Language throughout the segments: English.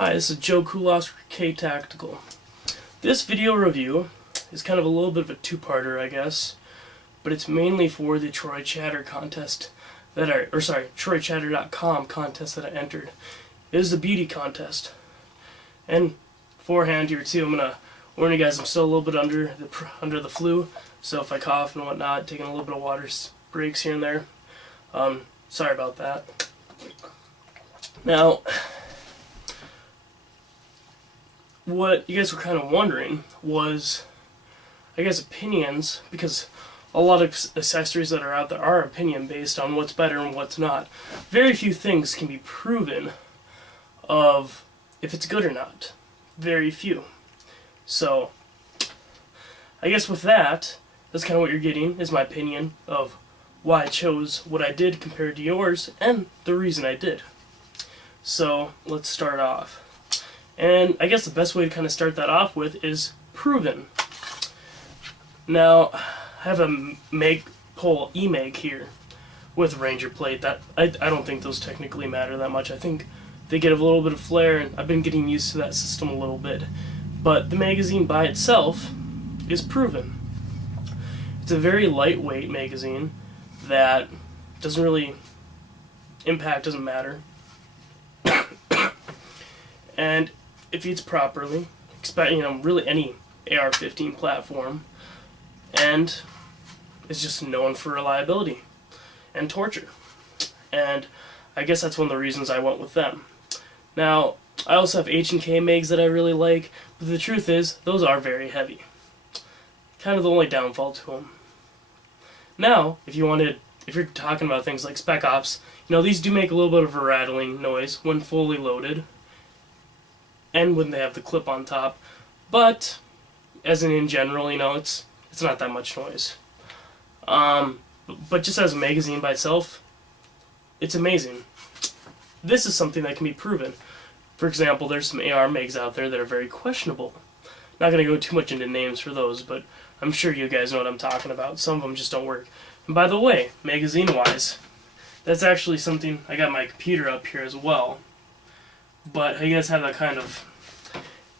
Hi, this is Joe Kulos for K Tactical. This video review is kind of a little bit of a two-parter, I guess, but it's mainly for the Troy Chatter contest TroyChatter.com contest that I entered. It is the beauty contest. And beforehand here too, I'm gonna warn you guys, I'm still a little bit under the flu, so if I cough and whatnot, taking a little bit of water breaks here and there. Sorry about that. Now, what you guys were kind of wondering was, I guess, opinions, because a lot of accessories that are out there are opinion based on what's better and what's not. Very few things can be proven of if it's good or not. Very few. So, I guess with that, that's kind of what you're getting, is my opinion of why I chose what I did compared to yours, and the reason I did. So, let's start off. And I guess the best way to kind of start that off with is proven. Now, I have a Magpul E-Mag here with Ranger plate. That I don't think those technically matter that much. I think they get a little bit of flare, and I've been getting used to that system a little bit. But the magazine by itself is proven. It's a very lightweight magazine that doesn't really doesn't matter. And it feeds properly, really any AR-15 platform, and it's just known for reliability and torture. And I guess that's one of the reasons I went with them. Now, I also have H&K mags that I really like, but the truth is, those are very heavy. Kind of the only downfall to them. Now, if you're talking about things like Spec Ops, these do make a little bit of a rattling noise when fully loaded, and when they have the clip on top, but as in general, it's not that much noise. But just as a magazine by itself, it's amazing. This is something that can be proven. For example, there's some AR mags out there that are very questionable. Not going to go too much into names for those, but I'm sure you guys know what I'm talking about. Some of them just don't work. And by the way, magazine-wise, that's actually something, I got my computer up here as well. But you guys have that kind of,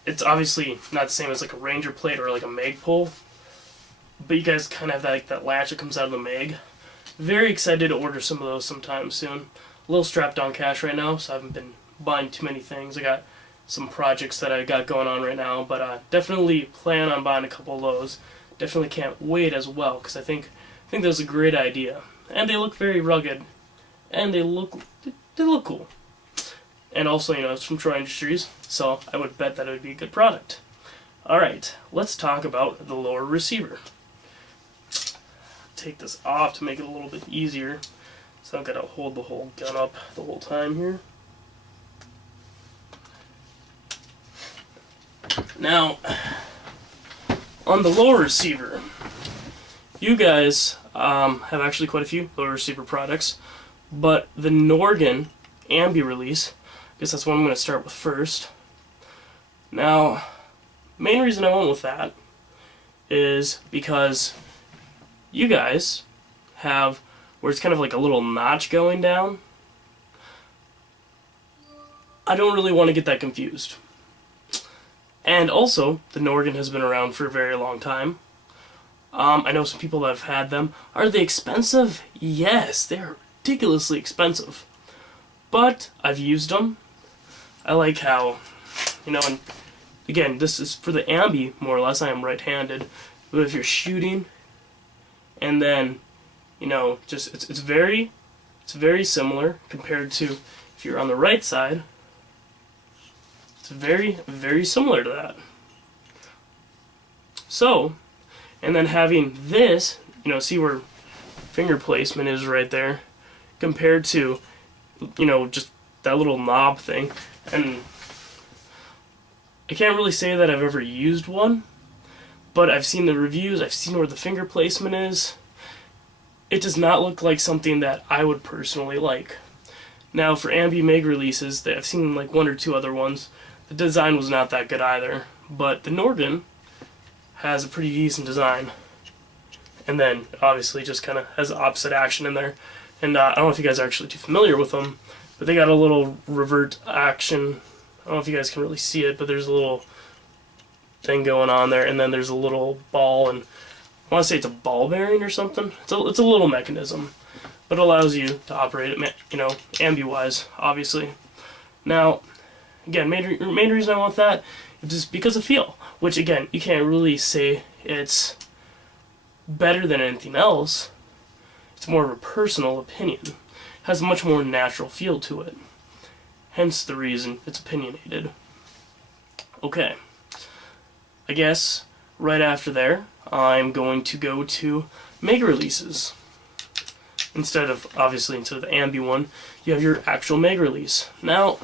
it's obviously not the same as like a Ranger plate or like a Magpul, but you guys kind of have that latch that comes out of the mag. Very excited to order some of those sometime soon. A little strapped on cash right now, so I haven't been buying too many things. I got some projects that I got going on right now, but definitely plan on buying a couple of those. Definitely can't wait as well, because I think that's a great idea. And they look very rugged, and they look cool. And also, it's from Troy Industries, so I would bet that it would be a good product. Alright, let's talk about the lower receiver. Take this off to make it a little bit easier, so I've got to hold the whole gun up the whole time here. Now, on the lower receiver, you guys have actually quite a few lower receiver products, but the Norgan Ambi release, I guess that's what I'm going to start with first. Now, main reason I went with that is because you guys have where it's kind of like a little notch going down. I don't really want to get that confused. And also, the Norgan has been around for a very long time. I know some people that have had them. Are they expensive? Yes, they're ridiculously expensive. But I've used them. I like how, and again, this is for the Ambi, more or less. I am right-handed. But if you're shooting, and then, it's very similar compared to if you're on the right side. It's very, very similar to that. So, and then having this, see where finger placement is right there, compared to, just that little knob thing. And I can't really say that I've ever used one, but I've seen the reviews, I've seen where the finger placement is. It does not look like something that I would personally like. Now, for Ambi Mag releases, I've seen like one or two other ones, the design was not that good either, but the Norgan has a pretty decent design. And then, obviously, just kind of has opposite action in there. And I don't know if you guys are actually too familiar with them, but they got a little revert action I don't know if you guys can really see it, but there's a little thing going on there, and then there's a little ball, and I want to say it's a ball bearing or something. It's a little mechanism, but it allows you to operate it, you know, ambi-wise, obviously. Now, again, main reason I want that is just because of feel, which again, you can't really say it's better than anything else. It's more of a personal opinion. It has a much more natural feel to it. Hence the reason it's opinionated. Okay. I guess right after there, I'm going to go to mega releases. Instead of the ambi one, you have your actual mega release. Now,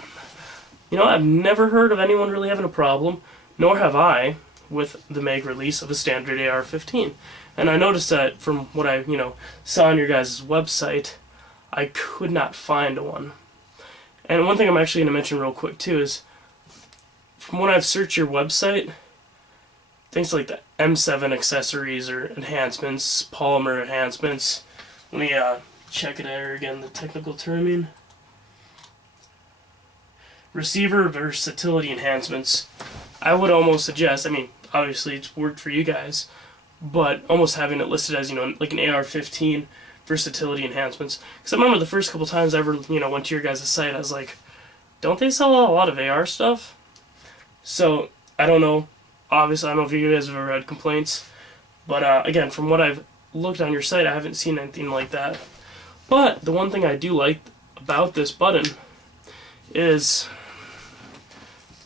you know, I've never heard of anyone really having a problem, nor have I, with the mega release of a standard AR-15. And I noticed that from what I, saw on your guys' website, I could not find one. And one thing I'm actually going to mention real quick too is, from when I've searched your website, things like the M7 accessories or enhancements, polymer enhancements. Let me check it there again, the technical terming. Receiver versatility enhancements. I would almost suggest, obviously it's worked for you guys, but almost having it listed as, like an AR-15 versatility enhancements. Because I remember the first couple times I ever, went to your guys' site, I was like, don't they sell a lot of AR stuff? So, I don't know. Obviously, I don't know if you guys have ever had complaints, but again, from what I've looked on your site, I haven't seen anything like that. But the one thing I do like about this button is,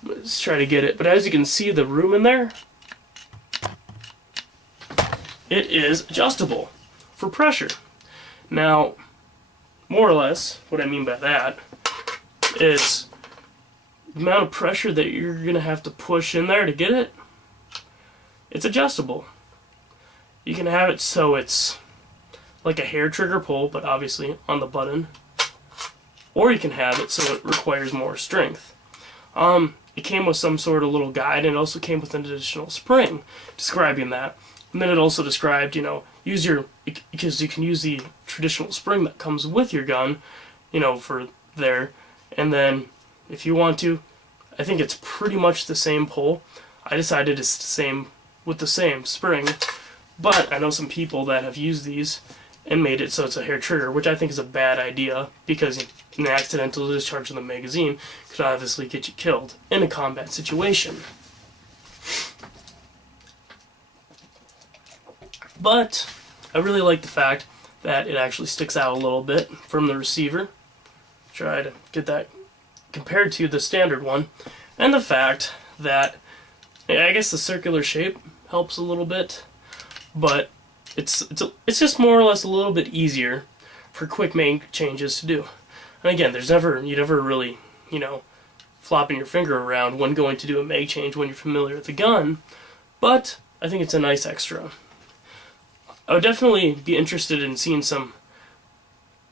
let's try to get it, but as you can see the room in there, it is adjustable for pressure. Now, more or less, what I mean by that is the amount of pressure that you're going to have to push in there to get it, it's adjustable. You can have it so it's like a hair trigger pull, but obviously on the button. Or you can have it so it requires more strength. It came with some sort of little guide, and it also came with an additional spring describing that. And then it also described, because you can use the traditional spring that comes with your gun, for there. And then if you want to, I think it's pretty much the same pull. I decided it's the same with the same spring, but I know some people that have used these and made it so it's a hair trigger, which I think is a bad idea, because an accidental discharge of the magazine could obviously get you killed in a combat situation. But I really like the fact that it actually sticks out a little bit from the receiver. Try to get that compared to the standard one, and the fact that I guess the circular shape helps a little bit, but it's just more or less a little bit easier for quick make changes to do. And again, you'd never really, flopping your finger around when going to do a mag change when you're familiar with the gun, but I think it's a nice extra. I would definitely be interested in seeing some,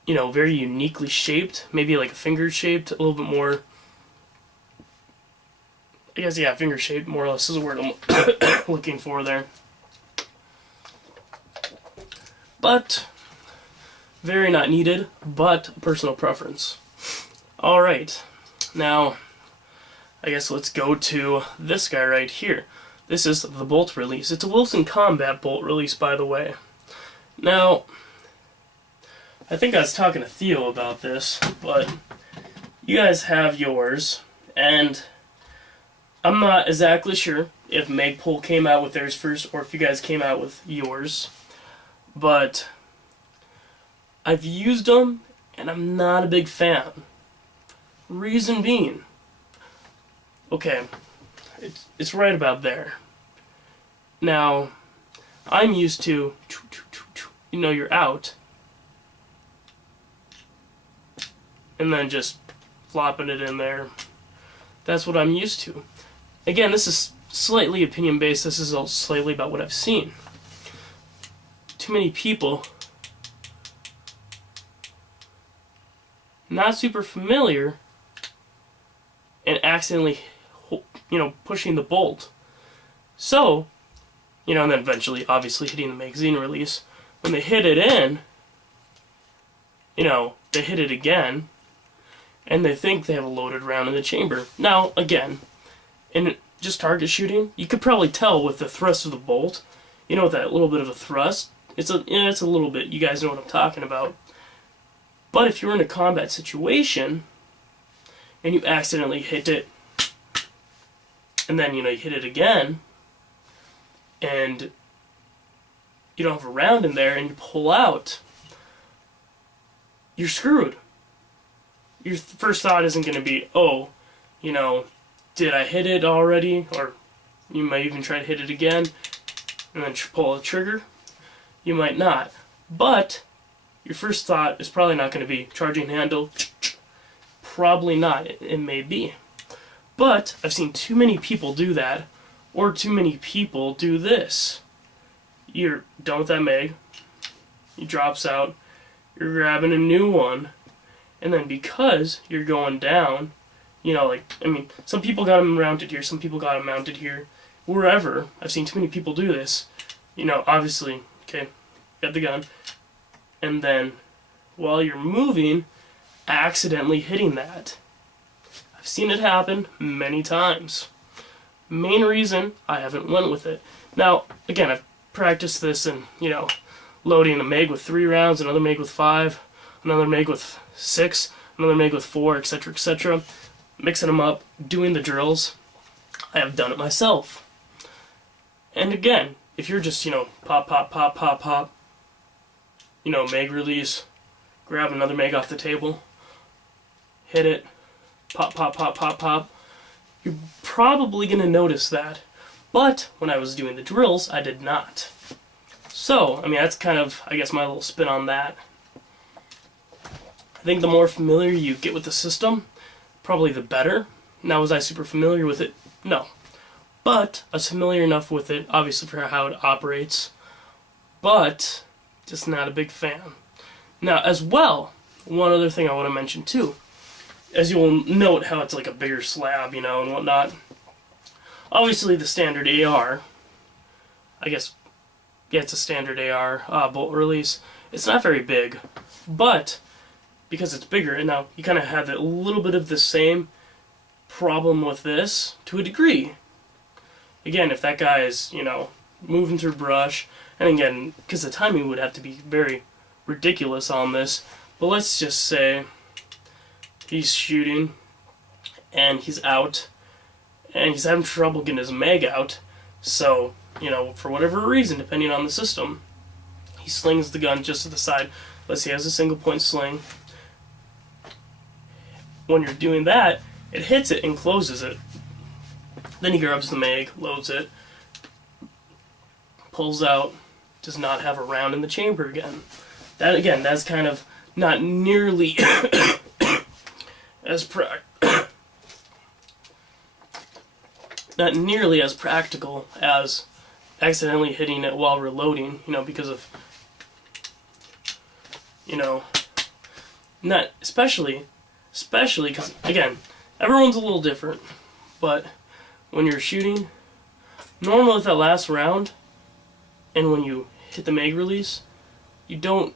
very uniquely shaped, maybe like a finger shaped, a little bit more, I guess, yeah, finger shaped more or less is the word I'm looking for there. But, very not needed, but personal preference. Alright, now, I guess let's go to this guy right here. This is the bolt release. It's a Wilson Combat bolt release, by the way. Now, I think I was talking to Theo about this, but you guys have yours, and I'm not exactly sure if Magpul came out with theirs first or if you guys came out with yours, but I've used them and I'm not a big fan. Reason being, okay, it's right about there. Now, I'm used to, you're out, and then just flopping it in there. That's what I'm used to. Again, this is slightly opinion based. This is all slightly about what I've seen. Too many people not super familiar and accidentally, pushing the bolt. So, and then eventually, obviously, hitting the magazine release. When they hit it in, they hit it again, and they think they have a loaded round in the chamber. Now, again, in just target shooting, you could probably tell with the thrust of the bolt, you know, with that little bit of a thrust, it's a little bit, you guys know what I'm talking about. But if you're in a combat situation, and you accidentally hit it, and then, you know, you hit it again, and you don't have a round in there, and you pull out, you're screwed. Your first thought isn't going to be, oh, you know, did I hit it already? Or you might even try to hit it again and then pull the trigger. You might not. But your first thought is probably not going to be charging handle. Probably not. It may be. But I've seen too many people do that, or too many people do this. You're done with that mag. He drops out. You're grabbing a new one. And then because you're going down, you know, like, I mean, some people got them mounted here, some people got them mounted here, wherever. I've seen too many people do this. You know, obviously, okay, got the gun, and then while you're moving, accidentally hitting that. I've seen it happen many times. Main reason I haven't went with it. Now, again, I've practiced this in, you know, loading a mag with 3 rounds, another mag with 5, another mag with 6, another mag with 4, etc., etc. Mixing them up, doing the drills. I have done it myself. And again, if you're just, you know, pop, pop, pop, pop, pop, you know, mag release, grab another mag off the table, hit it, pop, pop, pop, pop, pop, you're probably going to notice that. But when I was doing the drills, I did not. So, I mean, that's kind of, I guess, my little spin on that. I think the more familiar you get with the system, probably the better. Now, was I super familiar with it? No. But I was familiar enough with it, obviously, for how it operates. But just not a big fan. Now, as well, one other thing I want to mention, too. As you will note how it's like a bigger slab, you know, and whatnot. Obviously, the standard AR, I guess, yeah, it's a standard AR bolt release. It's not very big, but because it's bigger, and now you kind of have a little bit of the same problem with this to a degree. Again, if that guy is, you know, moving through brush, and again, because the timing would have to be very ridiculous on this, but let's just say he's shooting, and he's out, and he's having trouble getting his mag out, so, you know, for whatever reason, depending on the system, he slings the gun just to the side. Let's say he has a single point sling. When you're doing that, it hits it and closes it. Then he grabs the mag, loads it, pulls out, does not have a round in the chamber again. That, again, that's kind of not nearly as not nearly as practical as accidentally hitting it while reloading, you know, because of, you know, not especially because, again, everyone's a little different, but when you're shooting, normally with that last round, and when you hit the mag release, I don't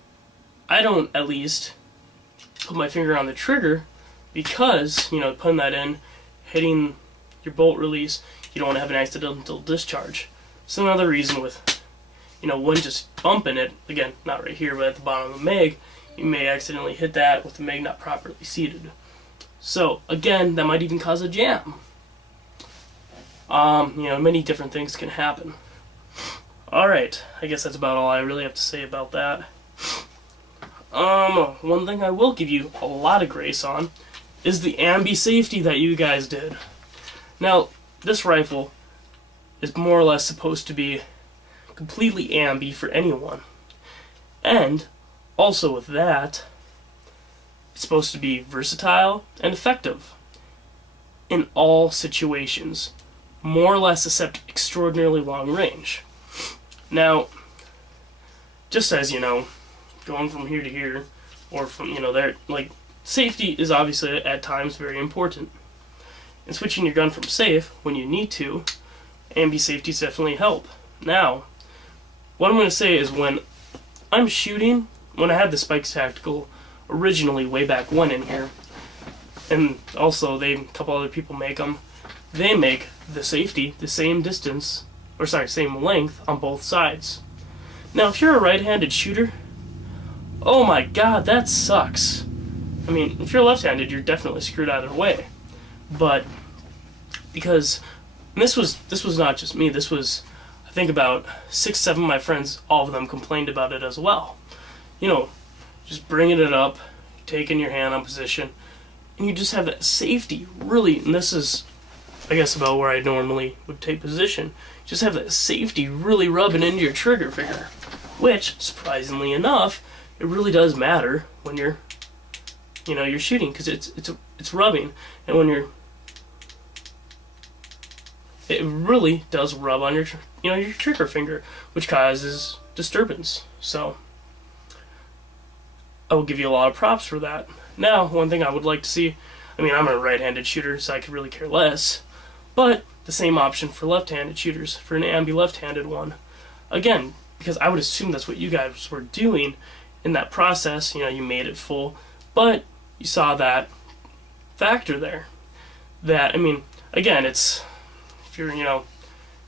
at least put my finger on the trigger, because, you know, putting that in, hitting your bolt release, you don't want to have an accidental discharge. So another reason with, you know, when just bumping it, again, not right here, but at the bottom of the mag, you may accidentally hit that with the mag not properly seated. So, again, that might even cause a jam. You know, many different things can happen. Alright, I guess that's about all I really have to say about that. One thing I will give you a lot of grace on is the ambi safety that you guys did. Now, this rifle is more or less supposed to be completely ambi for anyone. And, also with that, it's supposed to be versatile and effective in all situations, more or less except extraordinarily long range. Now, just as, you know, going from here to here, or from, you know, there, like, safety is obviously at times very important. And switching your gun from safe when you need to, ambi safeties definitely help. Now, what I'm going to say is when I'm shooting, when I had the Spikes Tactical originally way back when in here, and also a couple other people make them. They make the safety the same distance, or sorry, same length on both sides. Now, if you're a right-handed shooter, oh my god, that sucks. I mean, if you're left-handed, you're definitely screwed either way. But because this was not just me. This was, I think, about 6, 7 of my friends. All of them complained about it as well. You know, just bringing it up, taking your hand on position, and you just have that safety really. And this is, I guess, about where I normally would take position. Just have that safety really rubbing into your trigger finger, which, surprisingly enough, it really does matter when you're, you're shooting, because it's rubbing, and when it really does rub on your your trigger finger, which causes disturbance. So I will give you a lot of props for that. Now, one thing I would like to see, I mean, I'm a right-handed shooter, so I could really care less, but the same option for left-handed shooters, for an ambi left-handed one. Again, because I would assume that's what you guys were doing in that process. You made it full, but you saw that factor there. That, I mean, again, it's, if you're,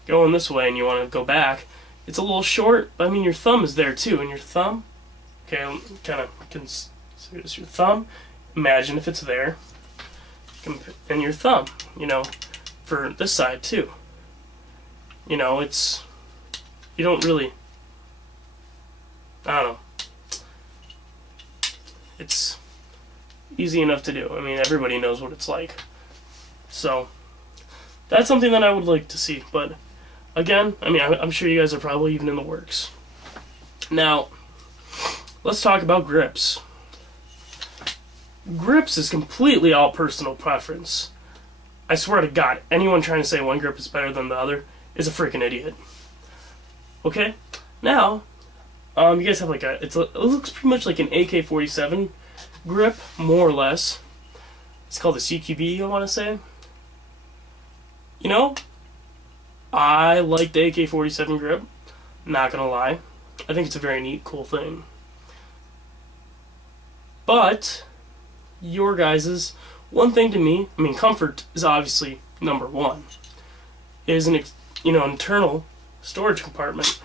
going this way and you want to go back, it's a little short, but I mean, your thumb is there too, and your thumb, okay, kind of consider this your thumb. Imagine if it's there, and your thumb, for this side too. It's, you don't really, I don't know. It's easy enough to do. I mean, everybody knows what it's like. So that's something that I would like to see. But again, I mean, I'm sure you guys are probably even in the works. Now, let's talk about grips. Grips is completely all personal preference. I swear to God, anyone trying to say one grip is better than the other is a freaking idiot. Okay? Now, you guys have like it looks pretty much like an AK-47 grip, more or less. It's called a CQB, I want to say. I like the AK-47 grip, not gonna lie. I think it's a very neat, cool thing. But your guys's, one thing to me, I mean, comfort is obviously number one, is an internal storage compartment.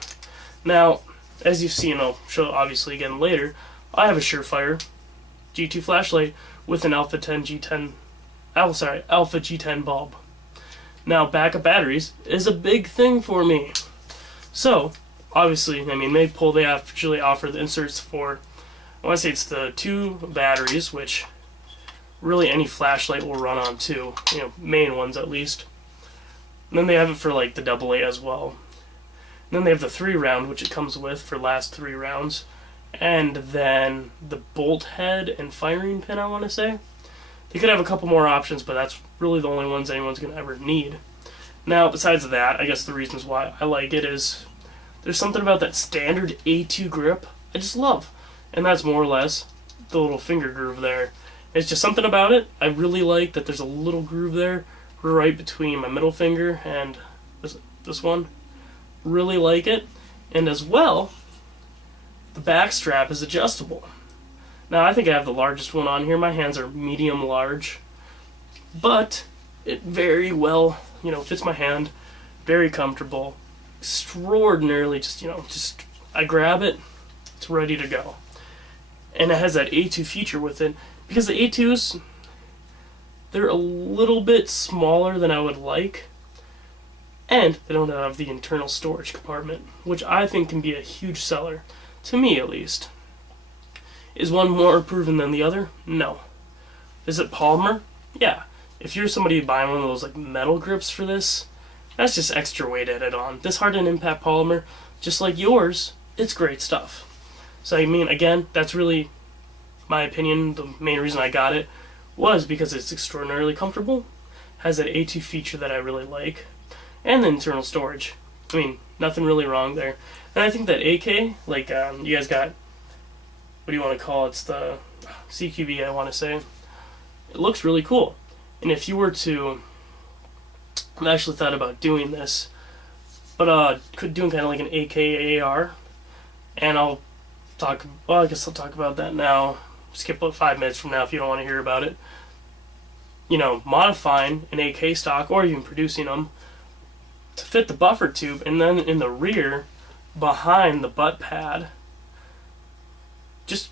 Now, as you've seen, I'll show obviously again later, I have a Surefire G2 flashlight with an Alpha G10 bulb. Now, backup batteries is a big thing for me. So, obviously, I mean, Magpul, they actually offer the inserts for, I want to say it's the 2 batteries, which really any flashlight will run on 2, main ones at least. And then they have it for like the AA as well. And then they have the 3-round, which it comes with for last 3 rounds. And then the bolt head and firing pin, I want to say. They could have a couple more options, but that's really the only ones anyone's going to ever need. Now, besides that, I guess the reasons why I like it is there's something about that standard A2 grip I just love. And that's more or less the little finger groove there. It's just something about it. I really like that there's a little groove there right between my middle finger and this one. Really like it. And as well, the back strap is adjustable. Now, I think I have the largest one on here. My hands are medium large, but it very well, fits my hand. Very comfortable. Extraordinarily, just I grab it, it's ready to go. And it has that A2 feature with it, because the A2s, they're a little bit smaller than I would like, and they don't have the internal storage compartment, which I think can be a huge seller, to me at least. Is one more proven than the other? No. Is it polymer? Yeah. If you're somebody buying one of those like metal grips for this, that's just extra weight added on. This hardened impact polymer, just like yours, it's great stuff. So I mean, again, that's really my opinion. The main reason I got it was because it's extraordinarily comfortable, has that A2 feature that I really like, and the internal storage. I mean, nothing really wrong there. And I think that AK, like you guys got, what do you want to call it? It's the CQB, I want to say. It looks really cool. And if you were to, I've actually thought about doing this, but doing kind of like an AK AR, and I guess I'll talk about that now. Skip about 5 minutes from now if you don't want to hear about it. modifying an AK stock or even producing them to fit the buffer tube, and then in the rear, behind the butt pad, just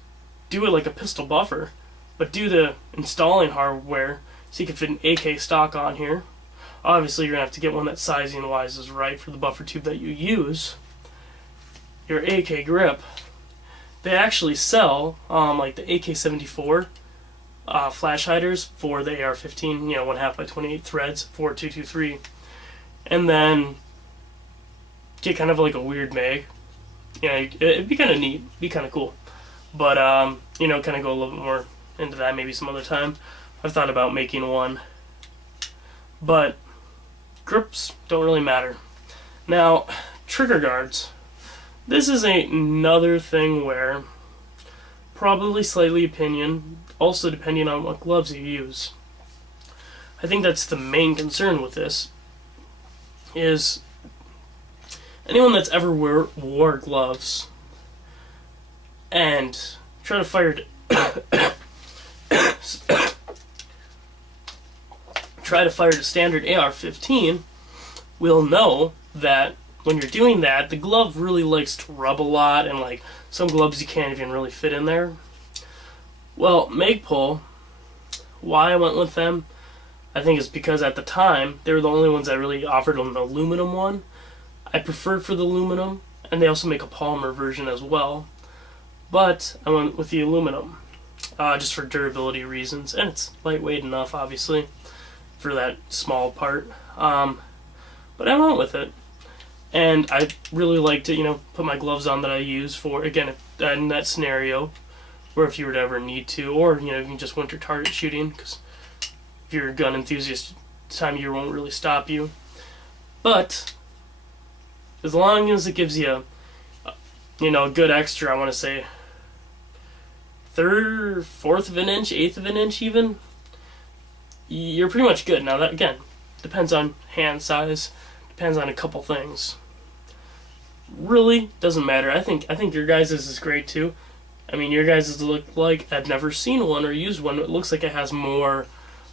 do it like a pistol buffer, but do the installing hardware so you can fit an AK stock on here. Obviously, you're going to have to get one that sizing-wise is right for the buffer tube that you use. Your AK grip, they actually sell like the AK-74 flash hiders for the AR-15, 1/2 by 28 threads for 223, and then get kind of like a weird mag. It'd be kind of neat, be kind of cool, but kind of go a little bit more into that maybe some other time. I've thought about making one, but grips don't really matter. Now, trigger guards. This is another thing where probably slightly opinion, also depending on what gloves you use. I think that's the main concern with this, is anyone that's ever wore gloves and try to fire the standard AR-15 will know that when you're doing that, the glove really likes to rub a lot, and like some gloves you can't even really fit in there. Well, Magpul, why I went with them, I think is because at the time they were the only ones that really offered an aluminum one. I preferred for the aluminum, and they also make a polymer version as well, but I went with the aluminum just for durability reasons, and it's lightweight enough, obviously, for that small part. But I went with it, and I really like to put my gloves on that I use for, again, in that scenario, or if you were to ever need to, or you can just winter target shooting, because if you're a gun enthusiast, time of year won't really stop you. But as long as it gives you a good extra, I want to say third, fourth of an inch, eighth of an inch even, you're pretty much good. Now that, again, depends on hand size, depends on a couple things. Really doesn't matter. I think your guys' is great too. I mean, your guys' look like, I've never seen one or used one. It looks like it has more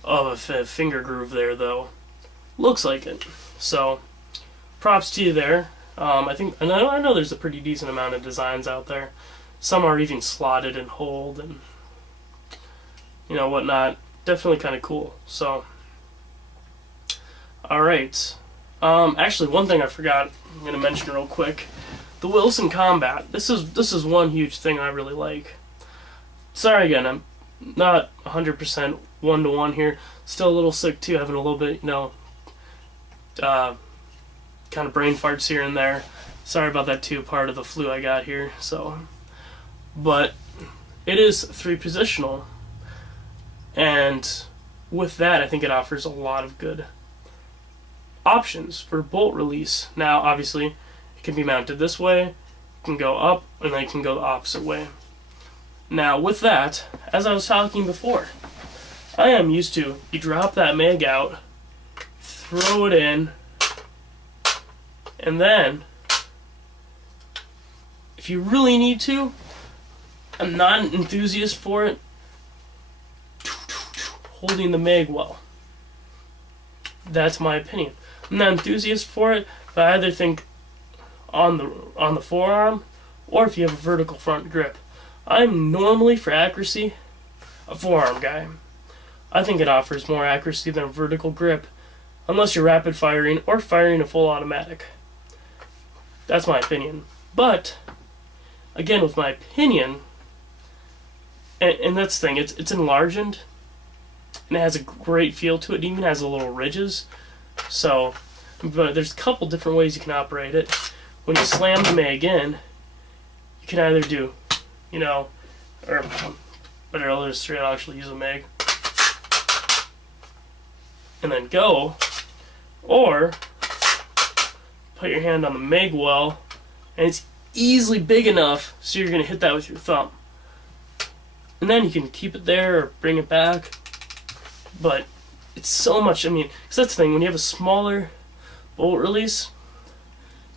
of a finger groove there, though. Looks like it. So, props to you there. I know there's a pretty decent amount of designs out there. Some are even slotted and hold and whatnot. Definitely kind of cool. So, all right. Actually, one thing I forgot, I'm going to mention real quick. The Wilson Combat. This is one huge thing I really like. Sorry again, I'm not 100% one-to-one here. Still a little sick too, having a little bit, kind of brain farts here and there. Sorry about that too, part of the flu I got here. So, but it is 3-positional, and with that, I think it offers a lot of good options for bolt release. Now, obviously, it can be mounted this way, it can go up, and then it can go the opposite way. Now, with that, as I was talking before, I am used to, you drop that mag out, throw it in, and then, if you really need to, I'm not an enthusiast for it, holding the mag well. That's my opinion. I'm not an enthusiast for it, but I either think on the forearm, or if you have a vertical front grip. I'm normally, for accuracy, a forearm guy. I think it offers more accuracy than a vertical grip, unless you're rapid firing or firing a full automatic. That's my opinion. But, again, with my opinion, and that's the thing, it's enlarged, and it has a great feel to it. It even has a little ridges. So, but there's a couple different ways you can operate it. When you slam the mag in, you can either do, or better illustrate, I'll actually use a mag, and then go, or put your hand on the mag well, and it's easily big enough so you're going to hit that with your thumb. And then you can keep it there or bring it back. But it's so much, because that's the thing, when you have a smaller bolt release,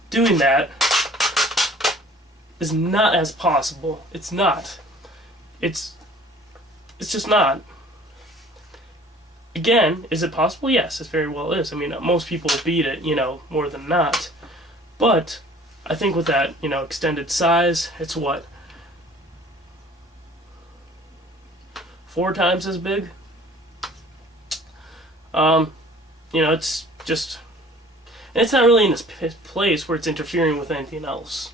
doing that is not as possible. It's not. It's just not. Again, is it possible? Yes, it very well is. I mean, most people beat it, more than not. But I think with that, extended size, it's what? 4 times as big? It's just... And it's not really in this place where it's interfering with anything else.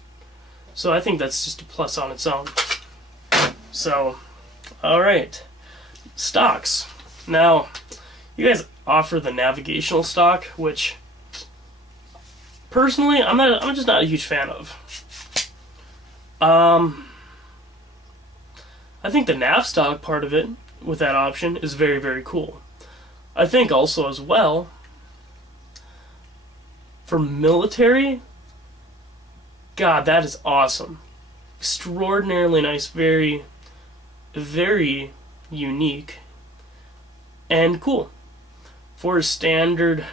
So I think that's just a plus on its own. So, alright. Stocks. Now, you guys offer the navigational stock, which personally I'm just not a huge fan of. I think the nav stock part of it with that option is very, very cool. I think also as well for military, God, that is awesome. Extraordinarily nice, very, very unique and cool. For a standard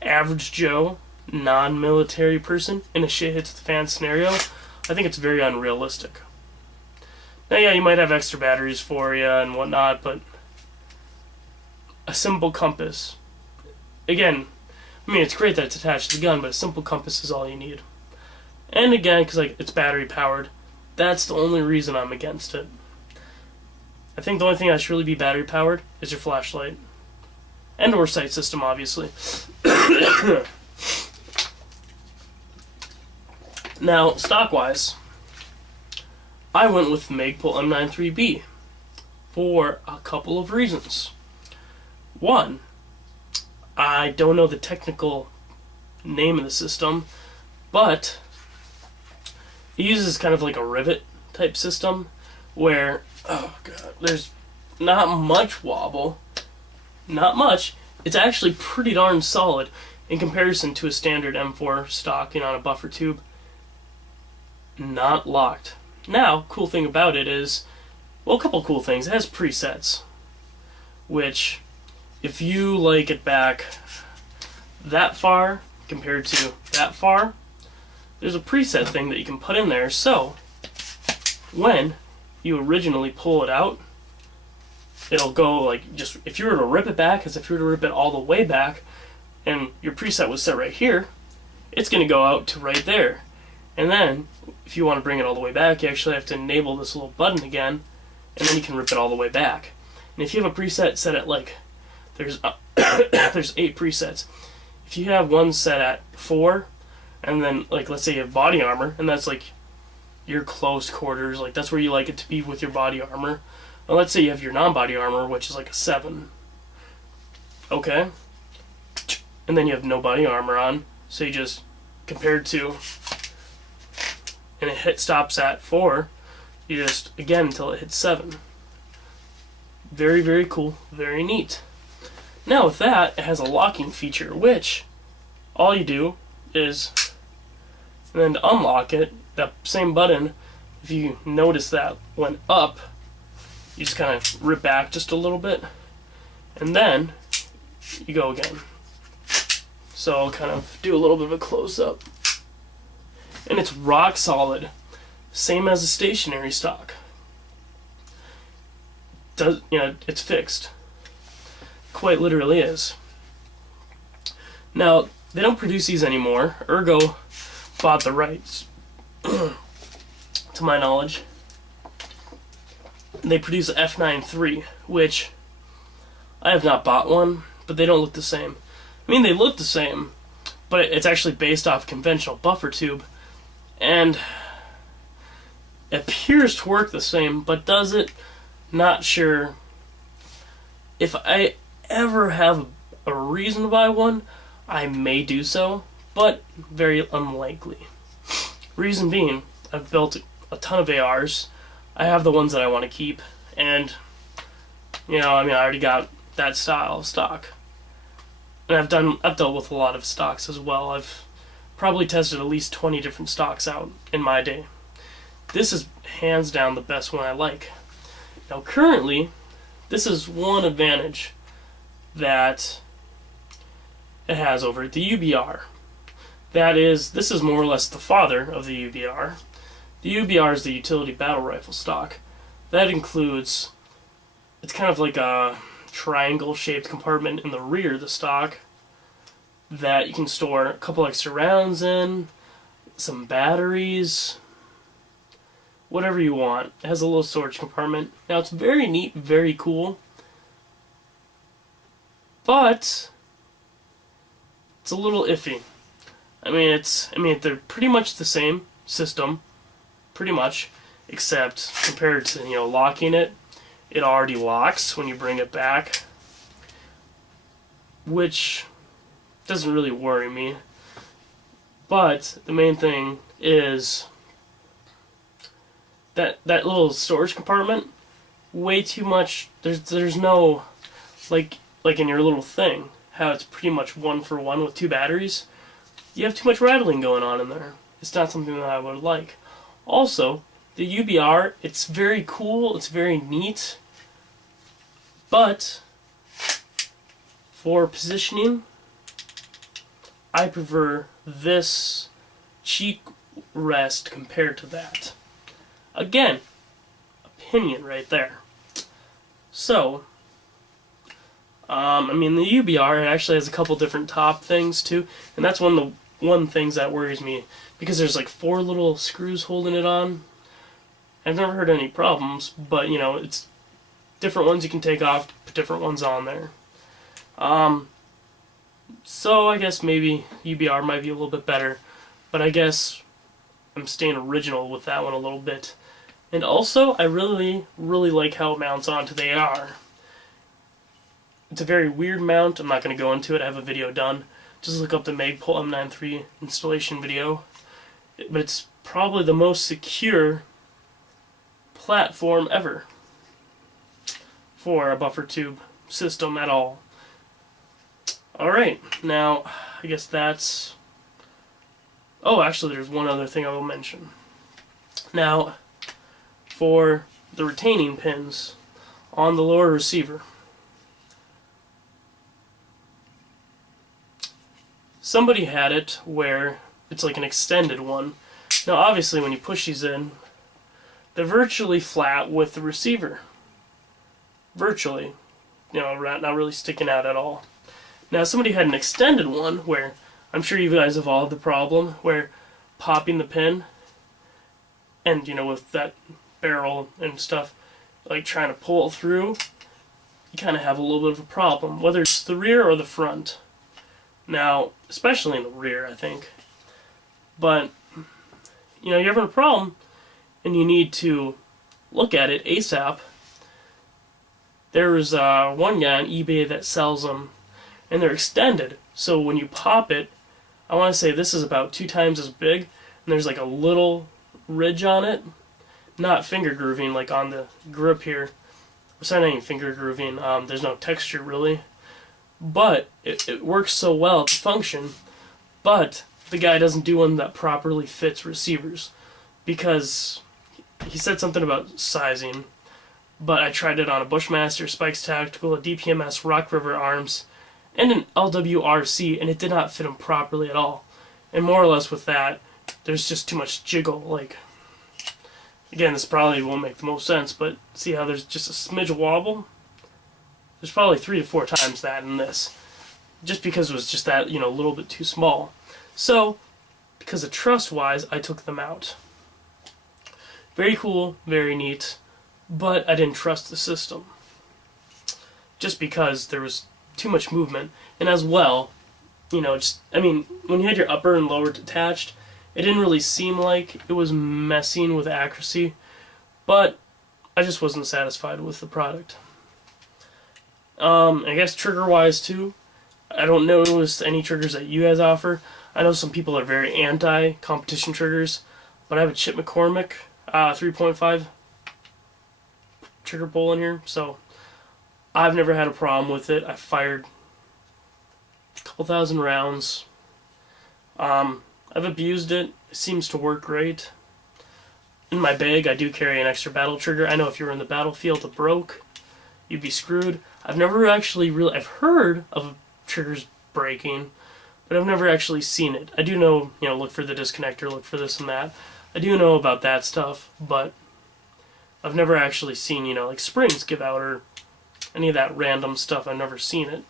average Joe, non-military person in a shit hits the fan scenario, I think it's very unrealistic. Now, yeah, you might have extra batteries for you and whatnot, but a simple compass. Again, I mean, it's great that it's attached to the gun, but a simple compass is all you need. And again, because it's battery powered, that's the only reason I'm against it. I think the only thing that should really be battery powered is your flashlight. And or sight system, obviously. Now, stock-wise, I went with the Magpul M93B for a couple of reasons. One, I don't know the technical name of the system, but it uses kind of like a rivet type system where, oh god, there's not much wobble. Not much. It's actually pretty darn solid in comparison to a standard M4 stock, on a buffer tube. Not locked. Now, cool thing about it is, well, a couple cool things. It has presets, which, if you like it back that far compared to that far, there's a preset thing that you can put in there. So, when you originally pull it out, it'll go just, if you were to rip it back, as if you were to rip it all the way back, and your preset was set right here, it's going to go out to right there. And then, if you want to bring it all the way back, you actually have to enable this little button again, and then you can rip it all the way back. And if you have a preset set at there's 8 presets. If you have one set at 4, and then let's say you have body armor, and that's your close quarters, that's where you like it to be with your body armor. Well, let's say you have your non-body armor, which is a 7. Okay? And then you have no body armor on, so you just, compared to, and it stops at 4, you just, again, until it hits 7. Very, very cool. Very neat. Now with that, it has a locking feature, which all you do is, and then to unlock it, that same button, if you notice that went up, you just kind of rip back just a little bit, and then you go again. So I'll kind of do a little bit of a close-up. And it's rock solid, same as a stationary stock. It's fixed. Quite literally is. Now, they don't produce these anymore. Ergo bought the rights, to my knowledge. They produce a F93, which I have not bought one, but they don't look the same. I mean, they look the same, but it's actually based off conventional buffer tube, and it appears to work the same, but does it? Not sure. If I ever have a reason to buy one, I may do so, but very unlikely. Reason being, I've built a ton of ARs. I have the ones that I want to keep, and I already got that style of stock. And I've dealt with a lot of stocks as well. I've probably tested at least 20 different stocks out in my day. This is hands down the best one I like. Now currently, this is one advantage that it has over the UBR. That is, this is more or less the father of the UBR. The UBR is the utility battle rifle stock. That includes, it's kind of like a triangle-shaped compartment in the rear of the stock that you can store a couple extra rounds in, some batteries, whatever you want. It has a little storage compartment. Now it's very neat, very cool, but it's a little iffy. I mean, they're pretty much the same system, pretty much, except compared to, locking it, it already locks when you bring it back, which doesn't really worry me. But the main thing is that little storage compartment, way too much. There's no like in your little thing, how it's pretty much 1-for-1 with 2 batteries. You have too much rattling going on in there. It's not something that I would like. Also, the UBR, it's very cool, it's very neat, but for positioning, I prefer this cheek rest compared to that. Again, opinion right there. So, I mean, the UBR, it actually has a couple different top things too, and that's one of the things that worries me, because there's like 4 little screws holding it on. I've never heard any problems, but it's different ones you can take off, put different ones on there. So I guess maybe UBR might be a little bit better, but I guess I'm staying original with that one a little bit. And also, I really, really like how it mounts onto the AR. It's a very weird mount. I'm not going to go into it. I have a video done. Just look up the Magpul M93 installation video. But it's probably the most secure platform ever for a buffer tube system at all. Alright, now I guess that's... Oh, actually there's one other thing I will mention. Now, for the retaining pins on the lower receiver, somebody had it where it's like an extended one. Now obviously when you push these in, they're virtually flat with the receiver. Virtually. Not really sticking out at all. Now somebody had an extended one where, I'm sure you guys have all had the problem, where popping the pin, and with that barrel and stuff, like trying to pull it through, you kind of have a little bit of a problem, whether it's the rear or the front. Now, especially in the rear, I think. But, you're having a problem, and you need to look at it ASAP. There's one guy on eBay that sells them, and they're extended. So when you pop it, I want to say this is about 2 times as big, and there's like a little ridge on it. Not finger grooving like on the grip here. It's not even finger grooving. There's no texture really. But it works so well to function, but the guy doesn't do one that properly fits receivers, because he said something about sizing, but I tried it on a Bushmaster, Spikes Tactical, a DPMS, Rock River Arms, and an LWRC, and it did not fit him properly at all. And more or less with that, there's just too much jiggle. Like, again, this probably won't make the most sense, but see how there's just a smidge of wobble? There's probably 3 to 4 times that in this, just because it was just that, a little bit too small. So, because of trust-wise, I took them out. Very cool, very neat, but I didn't trust the system. Just because there was too much movement, and as well, when you had your upper and lower detached, it didn't really seem like it was messing with accuracy, but I just wasn't satisfied with the product. I guess trigger-wise too, I don't notice any triggers that you guys offer. I know some people are very anti-competition triggers, but I have a Chip McCormick 3.5 trigger pull in here, so I've never had a problem with it. I've fired a couple thousand rounds. I've abused it. It seems to work great. In my bag, I do carry an extra battle trigger. I know if you were in the battlefield it broke, you'd be screwed. I've never actually I've heard of triggers breaking, but I've never actually seen it. I do know, look for the disconnector, look for this and that. I do know about that stuff, but I've never actually seen, like springs give out or any of that random stuff. I've never seen it.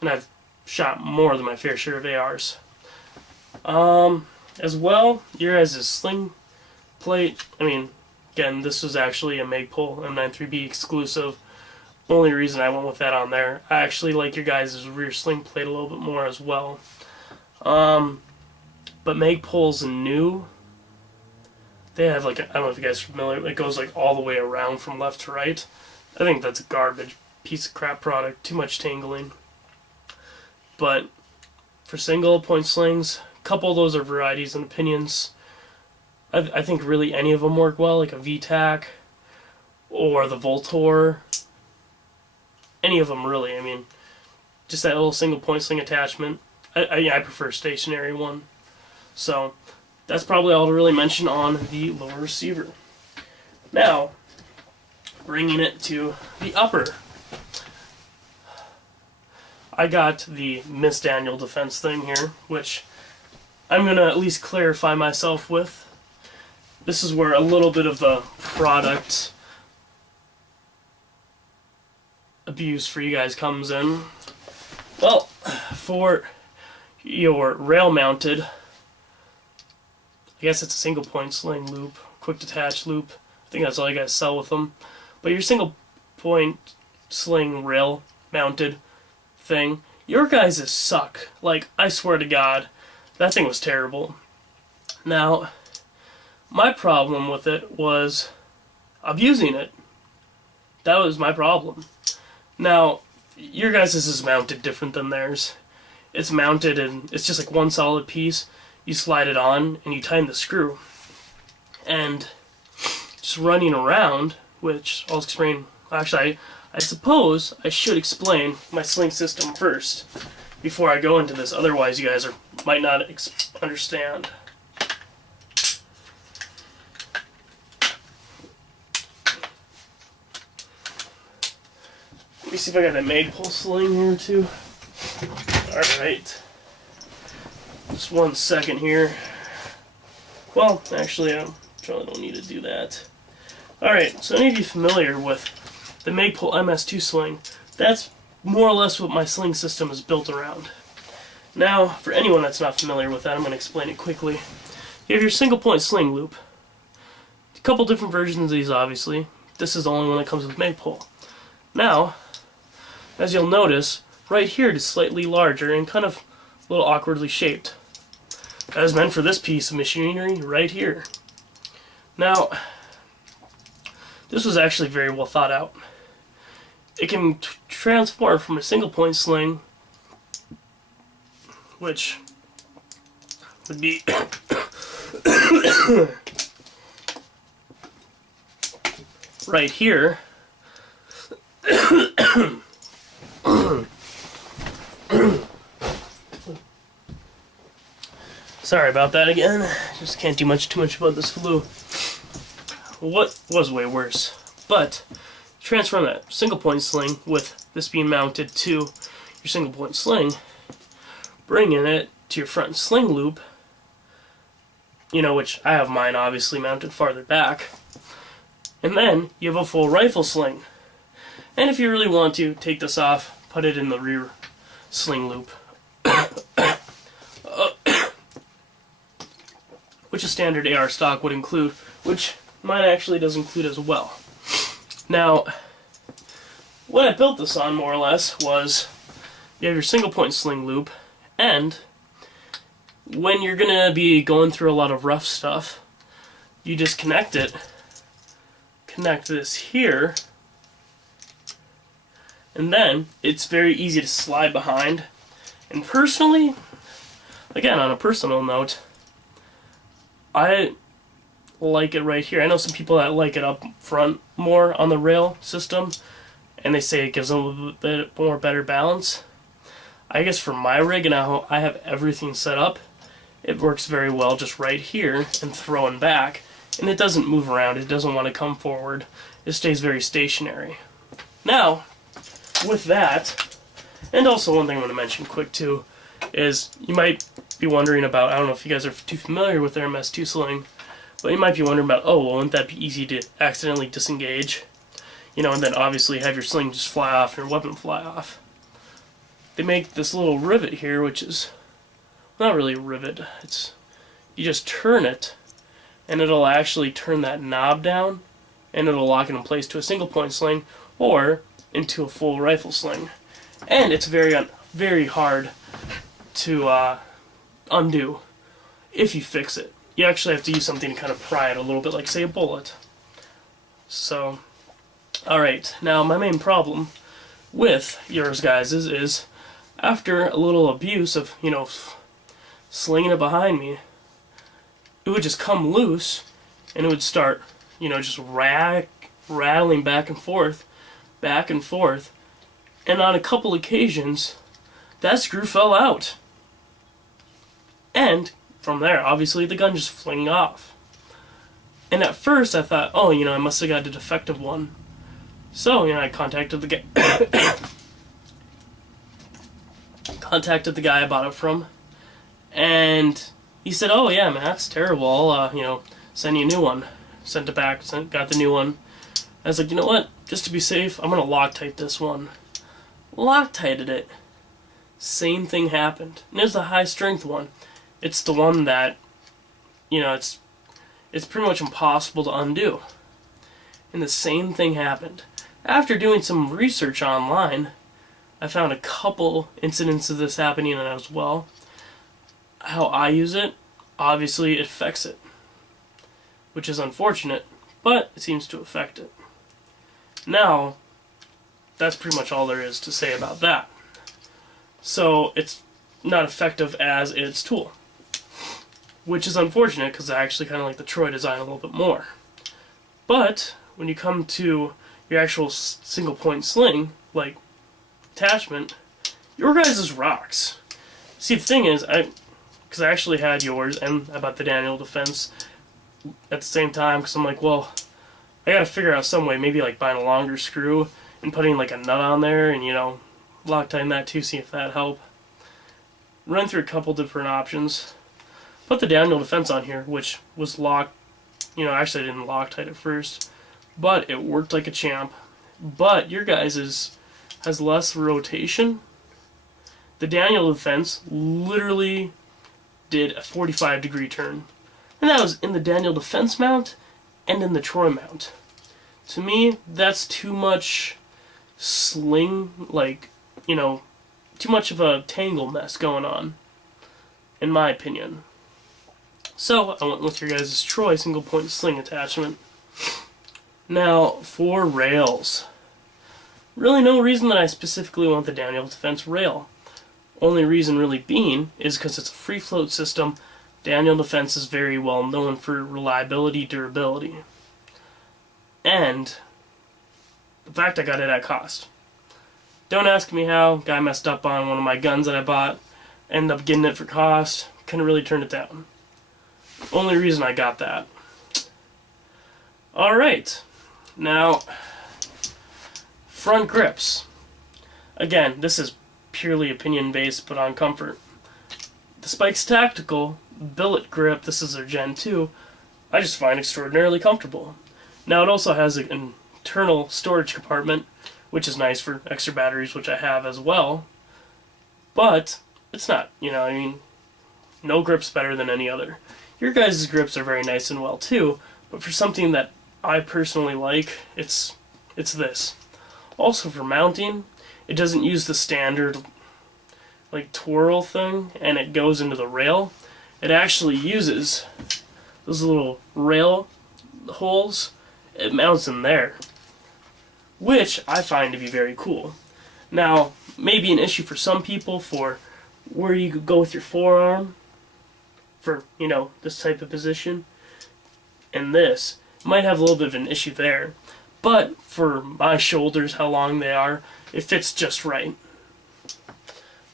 And I've shot more than my fair share of ARs. As well, your guys' sling plate. I mean, again, this was actually a Magpul M93B exclusive. Only reason I went with that on there. I actually like your guys' rear sling plate a little bit more as well. But Magpul's new. They have like, I don't know if you guys are familiar, it goes like all the way around from left to right. I think that's a garbage piece of crap product, too much tangling. But for single point slings, a couple of those are varieties and opinions. I think really any of them work well, like a VTAC or the Voltor. Any of them really, I mean, just that little single point sling attachment. I prefer stationary one. So that's probably all to really mention on the lower receiver. Now, bringing it to the upper. I got the Miss Daniel defense thing here, which I'm going to at least clarify myself with. This is where a little bit of the product abuse for you guys comes in. Well, for your rail mounted, I guess it's a single point sling loop, quick detach loop. I think that's all you guys sell with them. But your single point sling rail mounted thing, your guys' suck. Like, I swear to God, that thing was terrible. Now, my problem with it was abusing it. That was my problem. Now, your guys' is mounted different than theirs. It's mounted and it's just like one solid piece. You slide it on and you tighten the screw. And just running around, which I'll explain. Actually, I suppose I should explain my sling system first before I go into this. Otherwise, you guys might not understand. Let me see if I got a Magpul sling here too. Alright. Just 1 second here. Well, actually, I probably don't need to do that. Alright, so any of you familiar with the Magpul MS2 sling, that's more or less what my sling system is built around. Now, for anyone that's not familiar with that, I'm going to explain it quickly. You have your single point sling loop. A couple different versions of these, obviously. This is the only one that comes with Magpul. Now, as you'll notice, right here it is slightly larger and kind of a little awkwardly shaped. That is meant for this piece of machinery right here. Now, this was actually very well thought out. It can transform from a single point sling, which would be right here. Sorry about that again. Just can't do too much about this flu. What was way worse. But transform that single point sling with this being mounted to your single point sling, bringing it to your front sling loop, you know, which I have mine obviously mounted farther back, and then you have a full rifle sling. And if you really want to, take this off, put it in the rear sling loop, which a standard AR stock would include, which mine actually does include as well. Now, what I built this on, more or less, was you have your single point sling loop, and when you're going to be going through a lot of rough stuff, you just connect this here, and then it's very easy to slide behind. And personally, again, on a personal note, I like it right here. I know some people that like it up front more on the rail system, and they say it gives them a little bit more better balance. I guess for my rig and how I have everything set up, it works very well just right here and throwing back, and it doesn't move around. It doesn't want to come forward. It stays very stationary. Now, with that, and also one thing I want to mention quick too, is you might be wondering about, I don't know if you guys are too familiar with their MS2 sling, but you might be wondering about, oh, well, wouldn't that be easy to accidentally disengage? and then obviously have your sling just fly off and your weapon fly off. They make this little rivet here, which is not really a rivet. You just turn it, and it'll actually turn that knob down, and it'll lock it in place to a single point sling or into a full rifle sling. And it's very hard to undo if you fix it. You actually have to use something to kind of pry it a little bit, like say a bullet. So, alright, now my main problem with yours guys is after a little abuse of, slinging it behind me, it would just come loose and it would start, just rattling back and forth, and on a couple occasions that screw fell out. And from there, obviously, the gun just flinged off. And at first, I thought, oh, I must have got a defective one. So, I contacted the guy. Contacted the guy I bought it from, and he said, "Oh yeah, man, that's terrible. I'll, send you a new one." Sent it back. Got the new one. I was like, you know what? Just to be safe, I'm gonna Loctite this one. Loctited it. Same thing happened. And it's the high strength one. It's the one that, it's pretty much impossible to undo. And the same thing happened. After doing some research online, I found a couple incidents of this happening as well. How I use it, obviously it affects it, which is unfortunate, but it seems to affect it. Now, that's pretty much all there is to say about that. So it's not effective as its tool, which is unfortunate because I actually kind of like the Troy design a little bit more. But when you come to your actual single point sling, like attachment, your guys' rocks. See, the thing is, because I actually had yours and I bought the Daniel Defense at the same time, because I'm like, well, I gotta figure out some way, maybe like buying a longer screw and putting like a nut on there and, Loctiting that too, see if that help. Run through a couple different options. Put the Daniel Defense on here, which was locked, actually I didn't Loctite at first, but it worked like a champ. But your guys' has less rotation. The Daniel Defense literally did a 45-degree turn. And that was in the Daniel Defense mount and in the Troy mount. To me, that's too much sling, too much of a tangle mess going on, in my opinion. So, I went with your guys' Troy single point sling attachment. Now, for rails. Really no reason that I specifically want the Daniel Defense rail. Only reason really being is because it's a free float system. Daniel Defense is very well known for reliability, durability. And the fact I got it at cost. Don't ask me how. Guy messed up on one of my guns that I bought. Ended up getting it for cost. Couldn't really turn it down. Only reason I got that. Alright. Now, front grips. Again, this is purely opinion based, but on comfort. The Spikes Tactical billet grip, this is their Gen 2, I just find extraordinarily comfortable. Now it also has an internal storage compartment, which is nice for extra batteries, which I have as well. But it's not, no grip's better than any other. Your guys' grips are very nice and well too, but for something that I personally like, it's this. Also for mounting, it doesn't use the standard twirl thing and it goes into the rail. It actually uses those little rail holes. It mounts in there, which I find to be very cool. Now, maybe an issue for some people for where you could go with your forearm for, this type of position, and this might have a little bit of an issue there. But for my shoulders, how long they are, it fits just right.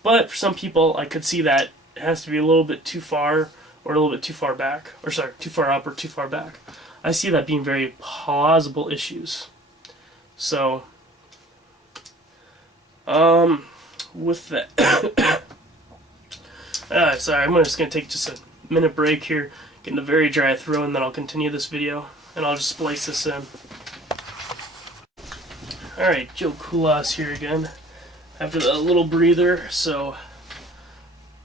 But for some people, I could see that it has to be a little bit too far or a little bit too far back. Or sorry, too far up or too far back. I see that being very plausible issues. So, with that... sorry, I'm just going to take just a minute break here, getting a very dry throat, and then I'll continue this video, and I'll just splice this in. Alright, Joe Kulas here again after the little breather. So,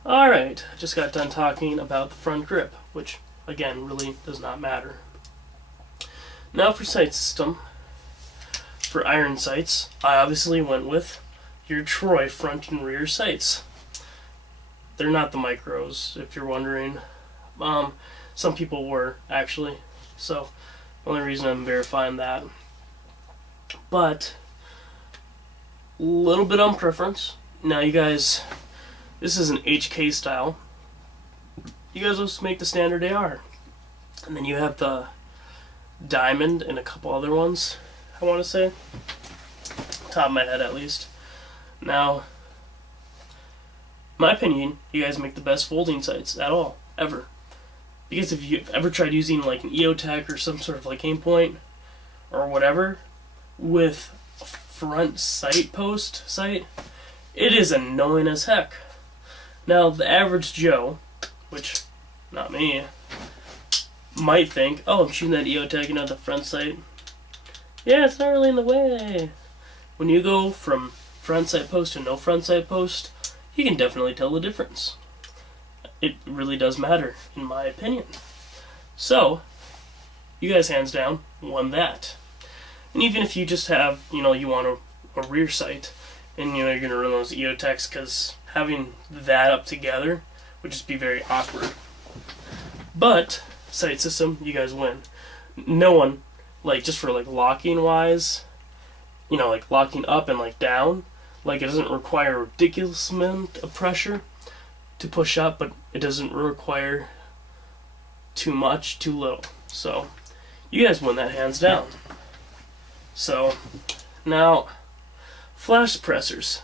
alright, I just got done talking about the front grip, which again really does not matter. Now for sight system, for iron sights, I obviously went with your Troy front and rear sights. They're not the micros, if you're wondering. Some people were, actually, so the only reason I'm verifying that. But a little bit on preference. Now you guys, this is an HK style. You guys also make the standard AR. And then you have the diamond and a couple other ones, I want to say. Top of my head at least. Now, in my opinion, you guys make the best folding sights at all, ever. Because if you've ever tried using like an EOTech or some sort of like aim point or whatever with a front sight post sight, it is annoying as heck. Now the average Joe, which not me, might think, oh, I'm shooting that EOTech, the front sight. Yeah, it's not really in the way. When you go from front sight post to no front sight post, you can definitely tell the difference. It really does matter, in my opinion. So, you guys hands down won that. And even if you just have, you want a rear sight, and you're going to run those EOTechs, because having that up together would just be very awkward. But, sight system, you guys win. No one, just for locking wise, like locking up and down, it doesn't require a ridiculous amount of pressure to push up, but it doesn't require too much, too little. So, you guys win that hands down. So, now, flash suppressors.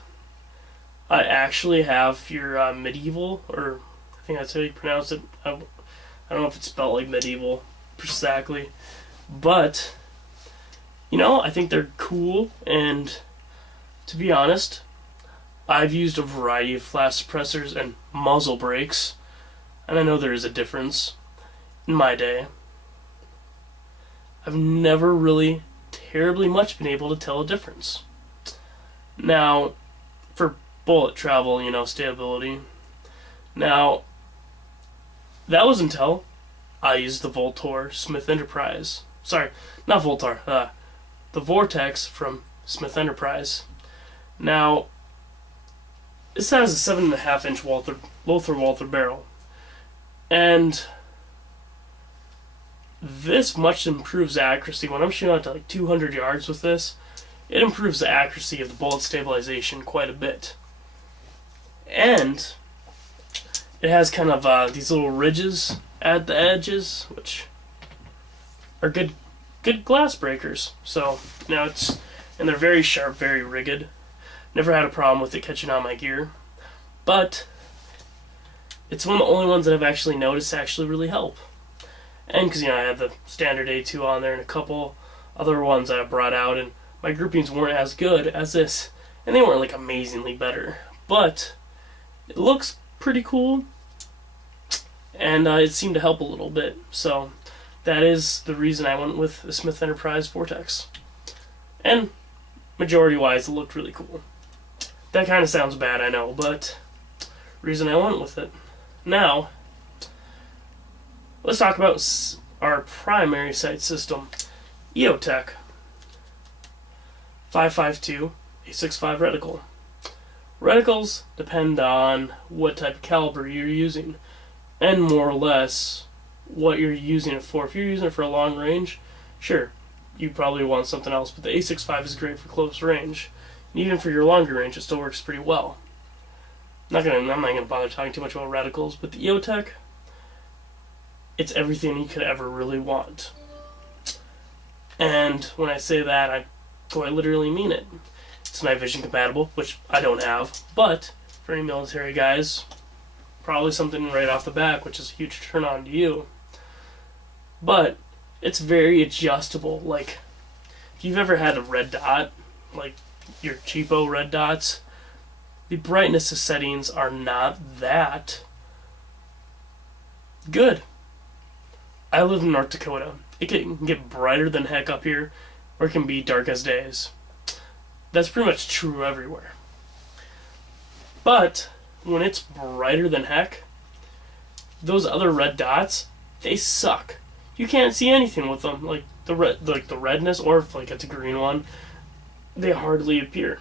I actually have your medieval, or I think that's how you pronounce it. I don't know if it's spelled like medieval exactly, but I think they're cool, and to be honest, I've used a variety of flash suppressors and muzzle brakes, and I know there is a difference in my day. I've never really terribly much been able to tell a difference. Now, for bullet travel, stability. Now, that was until I used the Voltor Smith Enterprise. Sorry, not Voltar. The Vortex from Smith Enterprise. Now, this has a 7.5-inch Walther barrel, and this much improves accuracy. When I'm shooting out to 200 yards with this, it improves the accuracy of the bullet stabilization quite a bit. And it has kind of these little ridges at the edges, which are good glass breakers. So now and they're very sharp, very rigged. Never had a problem with it catching on my gear, but it's one of the only ones that I've actually noticed actually really help. And because I had the standard A2 on there and a couple other ones that I brought out, and my groupings weren't as good as this, and they weren't amazingly better, but it looks pretty cool, and it seemed to help a little bit. So that is the reason I went with the Smith Enterprise Vortex, and majority-wise, it looked really cool. That kind of sounds bad, I know, but reason I went with it. Now, let's talk about our primary sight system, EOTech 5.52 8.65 reticle. Reticles depend on what type of caliber you're using, and more or less what you're using it for. If you're using it for a long range, sure, you probably want something else, but the 8.65 is great for close range. And even for your longer range, it still works pretty well. I'm not gonna bother talking too much about reticles, but the EOTech, it's everything you could ever really want. And when I say that, I quite literally mean it. It's night vision compatible, which I don't have, but for any military guys, probably something right off the bat, which is a huge turn on to you. But it's very adjustable. If you've ever had a red dot, your cheapo red dots, the brightness of settings are not that good. I live in North Dakota. It can get brighter than heck up here, or it can be dark as days. That's pretty much true everywhere. But when it's brighter than heck, those other red dots, they suck. You can't see anything with them. Like the redness, or if like it's a green one, they hardly appear.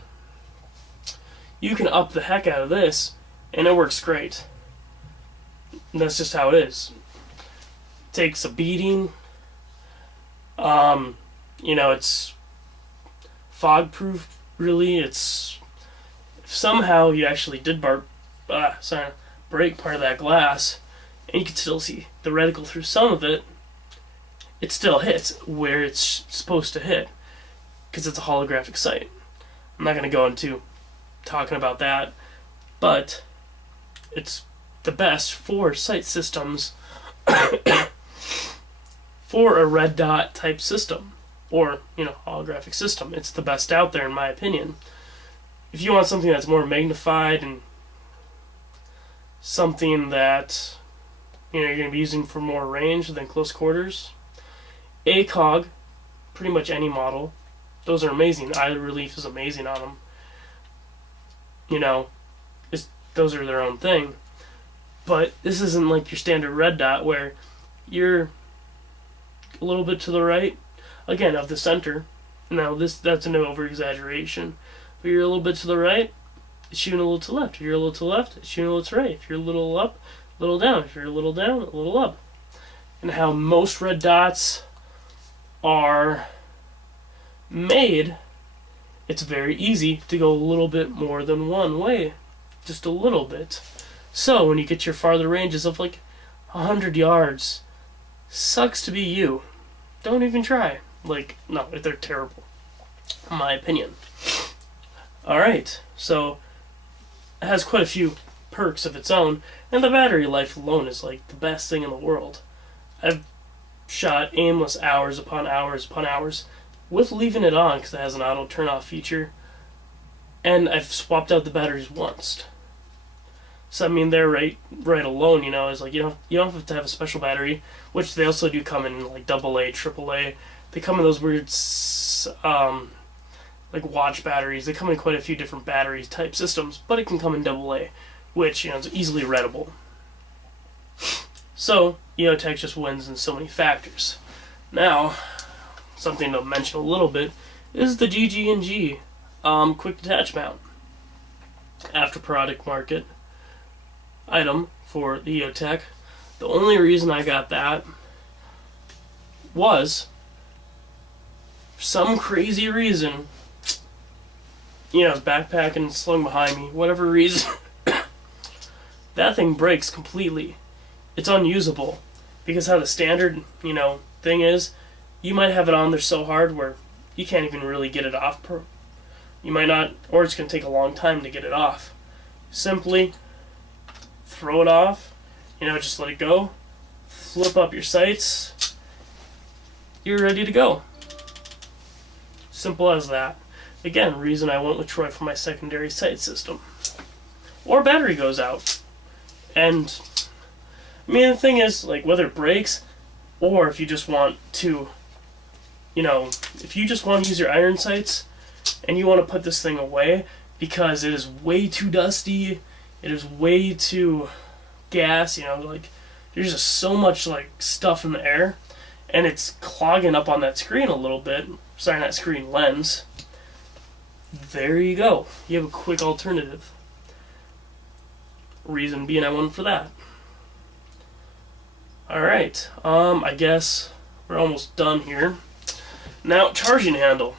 You can up the heck out of this, and it works great. And that's just how it is. Takes a beating. It's fog-proof. Really, it's if somehow you actually did break part of that glass, and you can still see the reticle through some of it. It still hits where it's supposed to hit because it's a holographic sight. I'm not going to go into talking about that, but it's the best for sight systems for a red dot type system, or holographic system. It's the best out there in my opinion. If you want something that's more magnified and something that you're going to be using for more range than close quarters, ACOG, pretty much any model, those are amazing. Eye relief is amazing on them. Those are their own thing. But this isn't like your standard red dot where you're a little bit to the right, again, of the center. Now that's an over-exaggeration. But you're a little bit to the right, it's shooting a little to the left. If you're a little to the left, it's shooting a little to the right. If you're a little up, a little down. If you're a little down, a little up. And how most red dots are made, it's very easy to go a little bit more than one way. Just a little bit. So when you get your farther ranges of like 100 yards, sucks to be you. Don't even try. No, they're terrible, in my opinion. Alright, so it has quite a few perks of its own, and the battery life alone is like the best thing in the world. I've shot aimless hours upon hours upon hours with leaving it on because it has an auto turn off feature, and I've swapped out the batteries once. So they're right alone, is like you don't have to have a special battery, which they also do come in like AA, AAA. They come in those weird like watch batteries. They come in quite a few different battery type systems, but it can come in AA, which is easily readable. So EOTech just wins in so many factors. Now, something to mention a little bit is the GG&G quick-detach mount. After product market item for the EOTech. The only reason I got that was, for some crazy reason, I was backpacking, slung behind me, whatever reason, that thing breaks completely. It's unusable. Because how the standard, thing is, you might have it on there so hard where you can't even really get it off. You might not, or it's going to take a long time to get it off. Simply throw it off, just let it go, flip up your sights, you're ready to go. Simple as that. Again, reason I went with Troy for my secondary sight system. Or battery goes out. And, the thing is, whether it breaks, or if you just want to, if you just want to use your iron sights, and you want to put this thing away, because it is way too dusty, it is way too gas, there's just so much stuff in the air, and it's clogging up on that screen a little bit, that screen lens. There you go. You have a quick alternative. Reason being I went for that. Alright, I guess we're almost done here. Now, charging handle.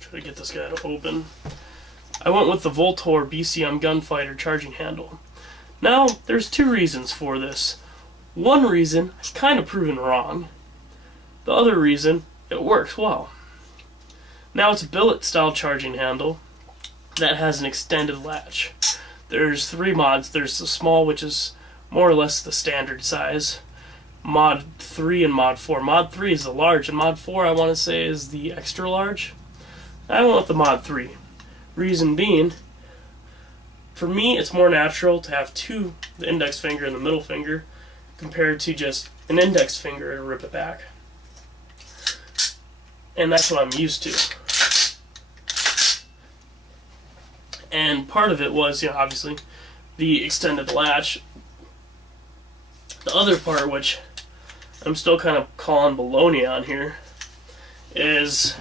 Try to get this guy to open. I went with the Voltor BCM Gunfighter charging handle. Now, there's two reasons for this. One reason, I've kind of proven wrong. The other reason, it works well. Now, it's a billet style charging handle that has an extended latch. There's 3 mods. There's the small, which is more or less the standard size. Mod 3 and Mod 4. Mod 3 is the large, and Mod 4, I want to say, is the extra large. I went with the Mod 3. Reason being, for me, it's more natural to have the index finger and the middle finger, compared to just an index finger and rip it back. And that's what I'm used to. And part of it was, obviously, the extended latch. The other part, which I'm still kind of calling baloney on here, is,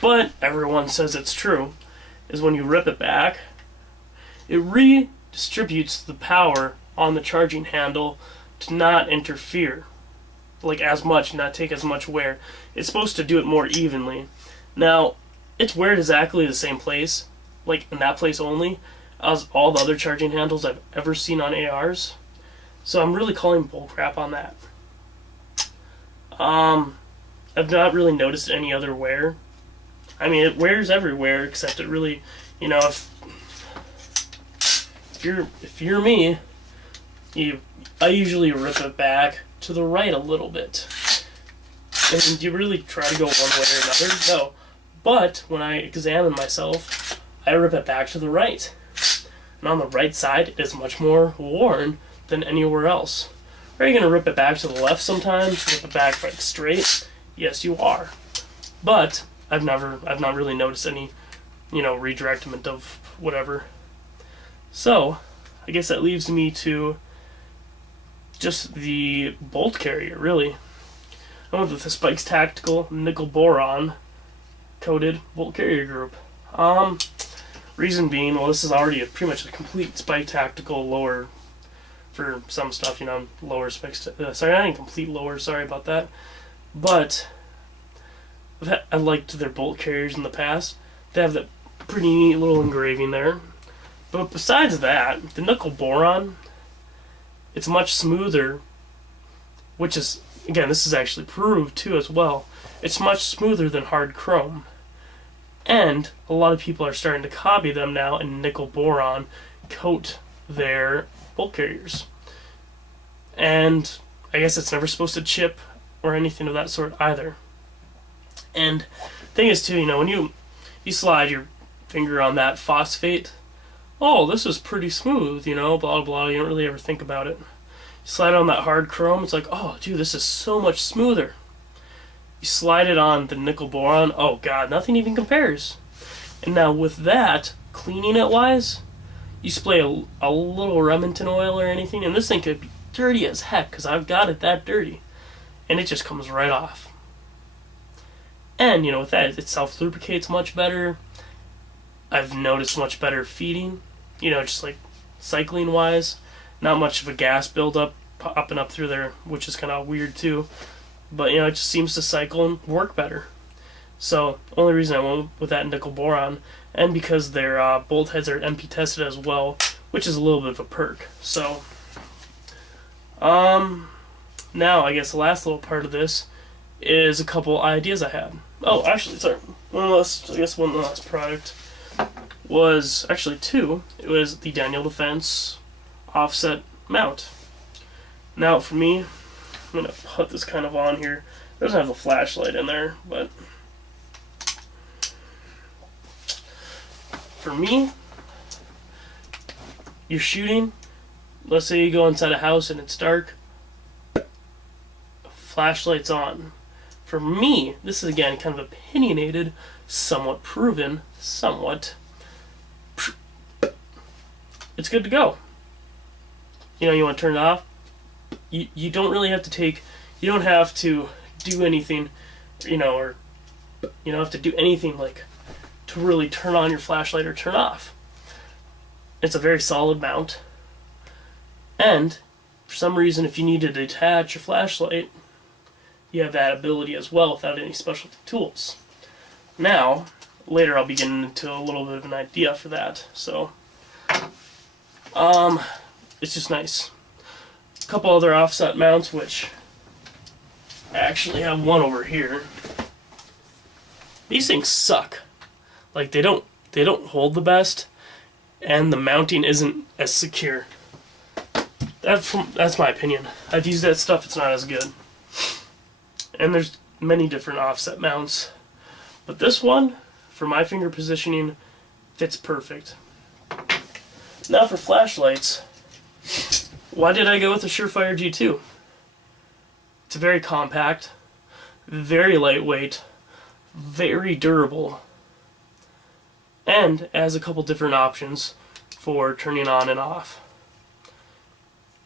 but everyone says it's true, is when you rip it back, it redistributes the power on the charging handle to not interfere like as much, not take as much wear. It's supposed to do it more evenly. Now, it's wear exactly the same place, like in that place only, as all the other charging handles I've ever seen on ARs. So I'm really calling bullcrap on that. I've not really noticed any other wear. I mean, it wears everywhere, except it really, if you're me, I usually rip it back to the right a little bit. And do you really try to go one way or another? No. But when I examine myself, I rip it back to the right. And on the right side, it is much more worn than anywhere else. Are you going to rip it back to the left sometimes? Rip it back like straight? Yes, you are. But I've not really noticed any, redirectment of whatever. So, I guess that leaves me to just the bolt carrier, really. I went with the Spikes Tactical Nickel Boron coated bolt carrier group. Reason being, well, this is already pretty much a complete Spike Tactical lower for some stuff, lower specs. Sorry, not even complete lower. Sorry about that. But I liked their bolt carriers in the past. They have that pretty neat little engraving there. But besides that, the nickel boron, it's much smoother, which is, again, this is actually proved too as well. It's much smoother than hard chrome. And a lot of people are starting to copy them now and nickel boron coat their bolt carriers. And I guess it's never supposed to chip or anything of that sort either. And the thing is too, when you slide your finger on that phosphate, oh, this is pretty smooth, blah, blah, you don't really ever think about it. You slide on that hard chrome, it's like, oh, dude, this is so much smoother. You slide it on the nickel boron, oh god, nothing even compares. And now with that, cleaning it wise, you spray a little Remington oil or anything, and this thing could be dirty as heck, because I've got it that dirty. And it just comes right off. And, with that, it self-lubricates much better. I've noticed much better feeding, just like cycling-wise. Not much of a gas buildup popping up through there, which is kind of weird too. But, it just seems to cycle and work better. So, only reason I went with that nickel boron, and because their bolt heads are MP tested as well, which is a little bit of a perk. So, now I guess the last little part of this is a couple ideas I had. Oh, actually, sorry. One last product was actually two. It was the Daniel Defense offset mount. Now, for me, I'm going to put this kind of on here. It doesn't have a flashlight in there, but for me, you're shooting, let's say you go inside a house and it's dark, flashlight's on. For me, this is again kind of opinionated, somewhat proven, somewhat. It's good to go. You want to turn it off. You don't really have to you don't have to do anything, or you don't have to do anything like to really turn on your flashlight or turn off. It's a very solid mount. And for some reason, if you need to detach your flashlight, you have that ability as well without any special tools. Now, later I'll be getting into a little bit of an idea for that. So, it's just nice. A couple other offset mounts, which I actually have one over here. These things suck. Like they don't hold the best, and the mounting isn't as secure. That's my opinion. I've used that stuff, it's not as good. And there's many different offset mounts. But this one, for my finger positioning, fits perfect. Now for flashlights, why did I go with the Surefire G2? It's very compact, very lightweight, very durable, And it has a couple different options for turning on and off.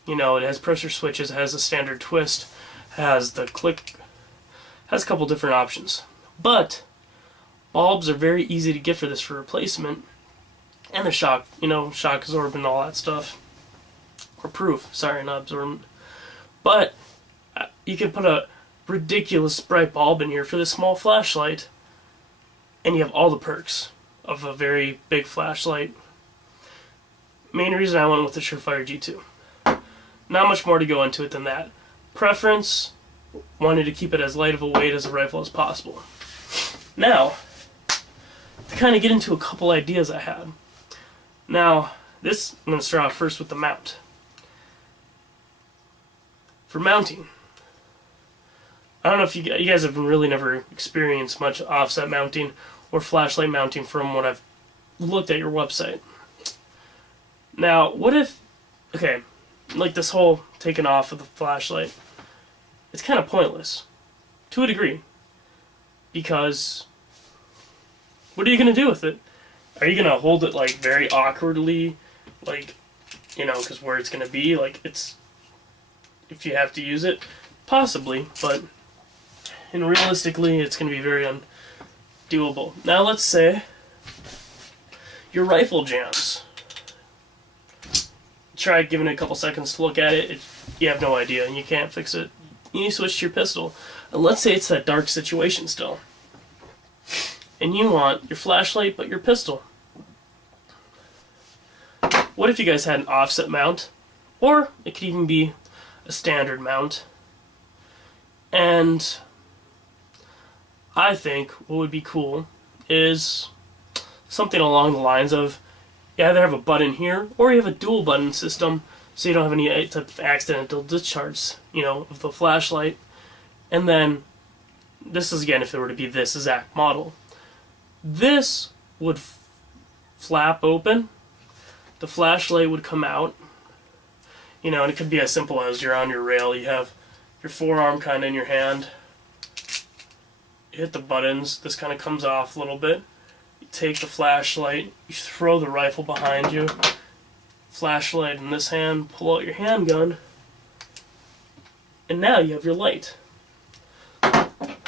You know, it has pressure switches, it has a standard twist, has the click, has a couple different options. But bulbs are very easy to get for this for replacement, and the shock, you know, shock absorbent, all that stuff, or proof. Sorry, not absorbent. But you can put a ridiculous bright bulb in here for this small flashlight, and you have all the perks of a very big flashlight. Main reason I went with the Surefire G2. Not much more to go into it than that. Preference, wanted to keep it as light of a weight as a rifle as possible. Now, to kind of get into a couple ideas I had. Now, this, I'm going to start off first with the mount. For mounting, I don't know if you guys have really never experienced much offset mounting or flashlight mounting from what I've looked at your website. Now, what if, okay, like this whole taking off of the flashlight, it's kind of pointless, to a degree, because what are you going to do with it? Are you going to hold it like very awkwardly, like, you know, because where it's going to be, like it's, if you have to use it, possibly, but realistically it's going to be very undoable. Now let's say your rifle jams. Try giving it a couple seconds to look at it, you have no idea and you can't fix it. You need to switch to your pistol. And let's say it's that dark situation still, and you want your flashlight but your pistol. What if you guys had an offset mount, or it could even be a standard mount? And I think what would be cool is something along the lines of, you either have a button here or you have a dual button system, so you don't have any type of accidental discharge, you know, of the flashlight. And then this is again if it were to be this exact model. This would flap open, the flashlight would come out, you know, and it could be as simple as you're on your rail, you have your forearm kind of in your hand, you hit the buttons, this kind of comes off a little bit, you take the flashlight, you throw the rifle behind you, flashlight in this hand, pull out your handgun, and now you have your light.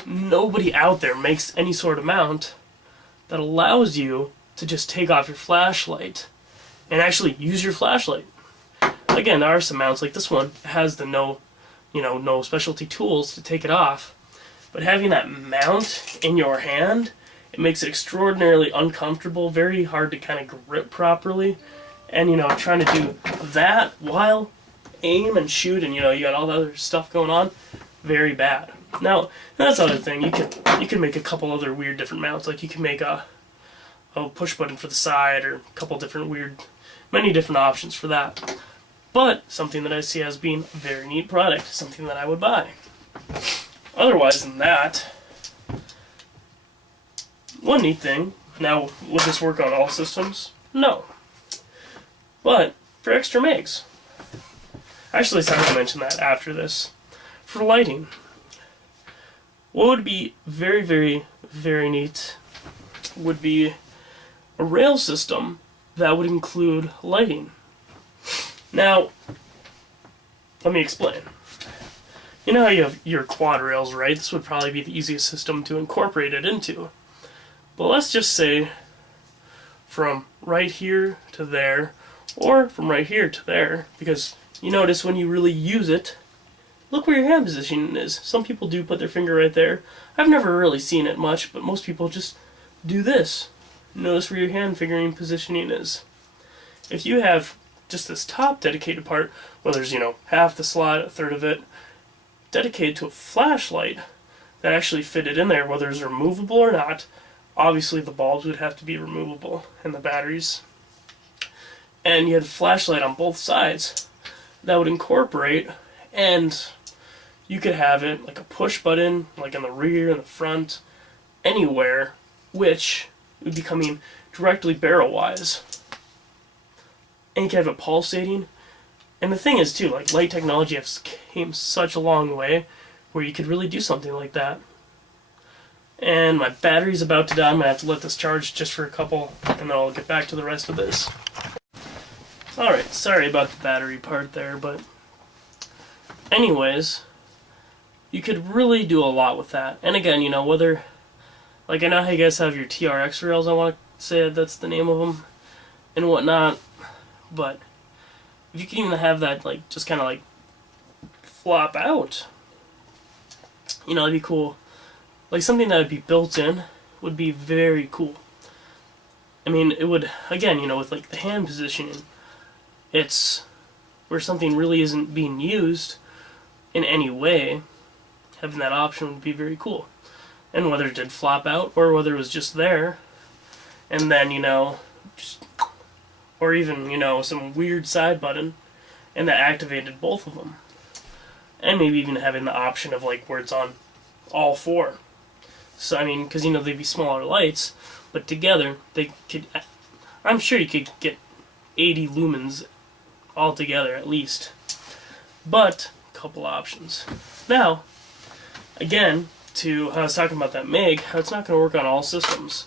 Nobody out there makes any sort of mount that allows you to just take off your flashlight and actually use your flashlight. Again, there are some mounts like this one, it has the no specialty tools to take it off, but having that mount in your hand, it makes it extraordinarily uncomfortable, very hard to kind of grip properly, and trying to do that while aim and shoot, and you got all the other stuff going on, very bad. Now that's the other thing, you can make a couple other weird different mounts, like you can make a push button for the side, or a couple different many different options for that. But something that I see as being a very neat product, something that I would buy. Otherwise than that, one neat thing, now would this work on all systems? No. But for extra megs. Actually, sorry to mention that after this. For lighting, what would be very, very, very neat would be a rail system that would include lighting. Now, let me explain. You know how you have your quad rails, right? This would probably be the easiest system to incorporate it into. But let's just say from right here to there, or from right here to there, because you notice when you really use it, look where your hand position is. Some people do put their finger right there. I've never really seen it much, but most people just do this. Notice where your hand fingering positioning is. If you have just this top dedicated part, where there's, half the slot, a third of it, dedicated to a flashlight that actually fitted in there, whether it's removable or not, obviously the bulbs would have to be removable, and the batteries. And you had a flashlight on both sides that would incorporate, and you could have it like a push button, like in the rear, in the front, anywhere, which would be coming directly barrel-wise. And you can have it pulsating. And the thing is, too, like, light technology has came such a long way where you could really do something like that. And my battery's about to die. I'm going to have to let this charge just for a couple, and then I'll get back to the rest of this. Alright, sorry about the battery part there, but anyways, you could really do a lot with that. And again, you know, whether, like I know how you guys have your TRX rails, I want to say that's the name of them, and whatnot, but if you could even have that, like, just kind of like flop out, you know, that'd be cool. Like, something that would be built in would be very cool. I mean, it would, again, you know, with like the hand positioning, it's where something really isn't being used in any way, having that option would be very cool. And whether it did flop out, or whether it was just there, and then, you know, just, or even, you know, some weird side button, and that activated both of them. And maybe even having the option of, like, where it's on all four. So, I mean, because, you know, they'd be smaller lights, but together, they could, I'm sure you could get 80 lumens all together, at least. But, a couple options. Now, again, to how I was talking about that MIG, how it's not going to work on all systems.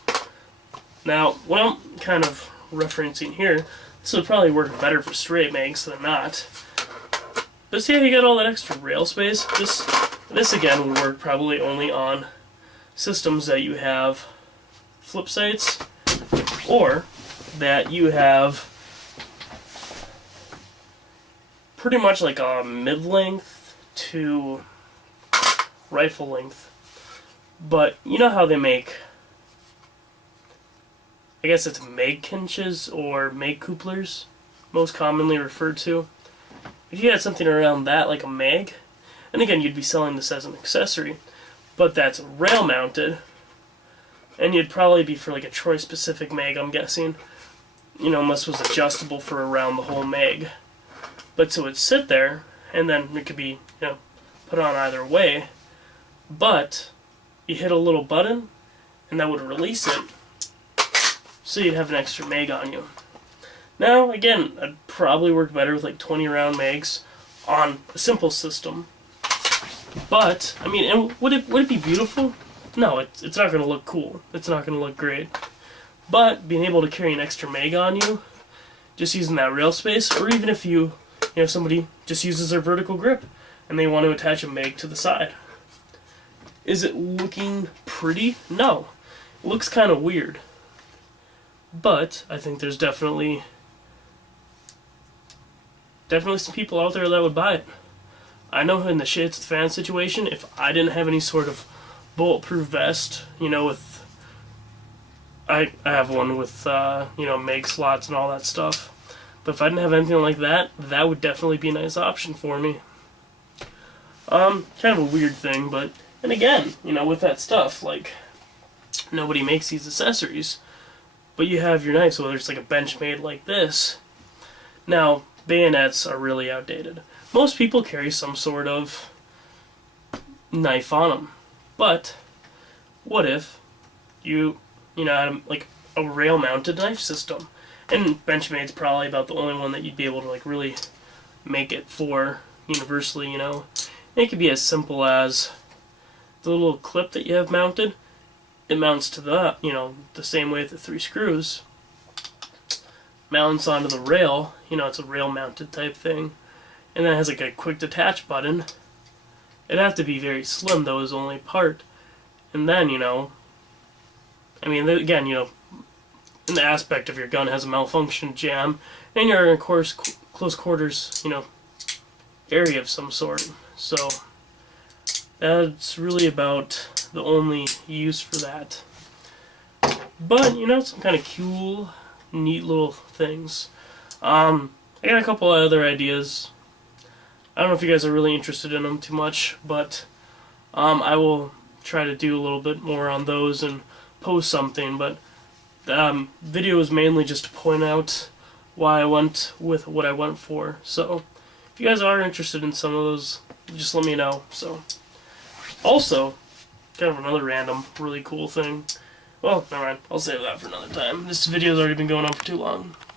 Now, what I'm kind of referencing here, this would probably work better for straight MIGs than not. But see how you got all that extra rail space? This again would work probably only on systems that you have flip sights, or that you have pretty much like a mid-length to rifle length. But you know how they make, I guess it's mag kinches or mag couplers, most commonly referred to. If you had something around that, like a mag, and again, you'd be selling this as an accessory, but that's rail mounted, and you'd probably be for like a Troy specific mag, I'm guessing, you know, unless it was adjustable for around the whole mag. But so it'd sit there, and then it could be, you know, put on either way, but you hit a little button, and that would release it, so you'd have an extra mag on you. Now, again, I'd probably work better with like 20 round mags on a simple system. But, I mean, and would it be beautiful? No, it's not going to look cool. It's not going to look great. But being able to carry an extra mag on you, just using that rail space, or even if you know, somebody just uses their vertical grip and they want to attach a mag to the side. Is it looking pretty? No. It looks kind of weird. But I think there's definitely some people out there that would buy it. I know in the shades of the fan situation, if I didn't have any sort of bulletproof vest, you know, with I have one with you know, mag slots and all that stuff. But if I didn't have anything like that, that would definitely be a nice option for me. Kind of a weird thing, but and again, you know, with that stuff, like, nobody makes these accessories, but you have your knife, so whether it's like a Benchmade like this. Now, bayonets are really outdated. Most people carry some sort of knife on them, but what if you know, had like a rail-mounted knife system? And Benchmade's probably about the only one that you'd be able to like really make it for universally, you know. And it could be as simple as the little clip that you have mounted. It mounts to the, you know, the same way with the 3 screws. Mounts onto the rail, you know, it's a rail mounted type thing. And then it has like a quick detach button. It'd have to be very slim though, is the only part. And then, you know, I mean, again, you know, in the aspect of your gun has a malfunction jam, and you're in, of course, close quarters, you know, area of some sort. So that's really about the only use for that. But, you know, some kind of cool, neat little things. I got a couple of other ideas. I don't know if you guys are really interested in them too much, but I will try to do a little bit more on those and post something. But video is mainly just to point out why I went with what I went for. So if you guys are interested in some of those, just let me know. So also, kind of another random, really cool thing. Well, never mind. I'll save that for another time. This video's already been going on for too long.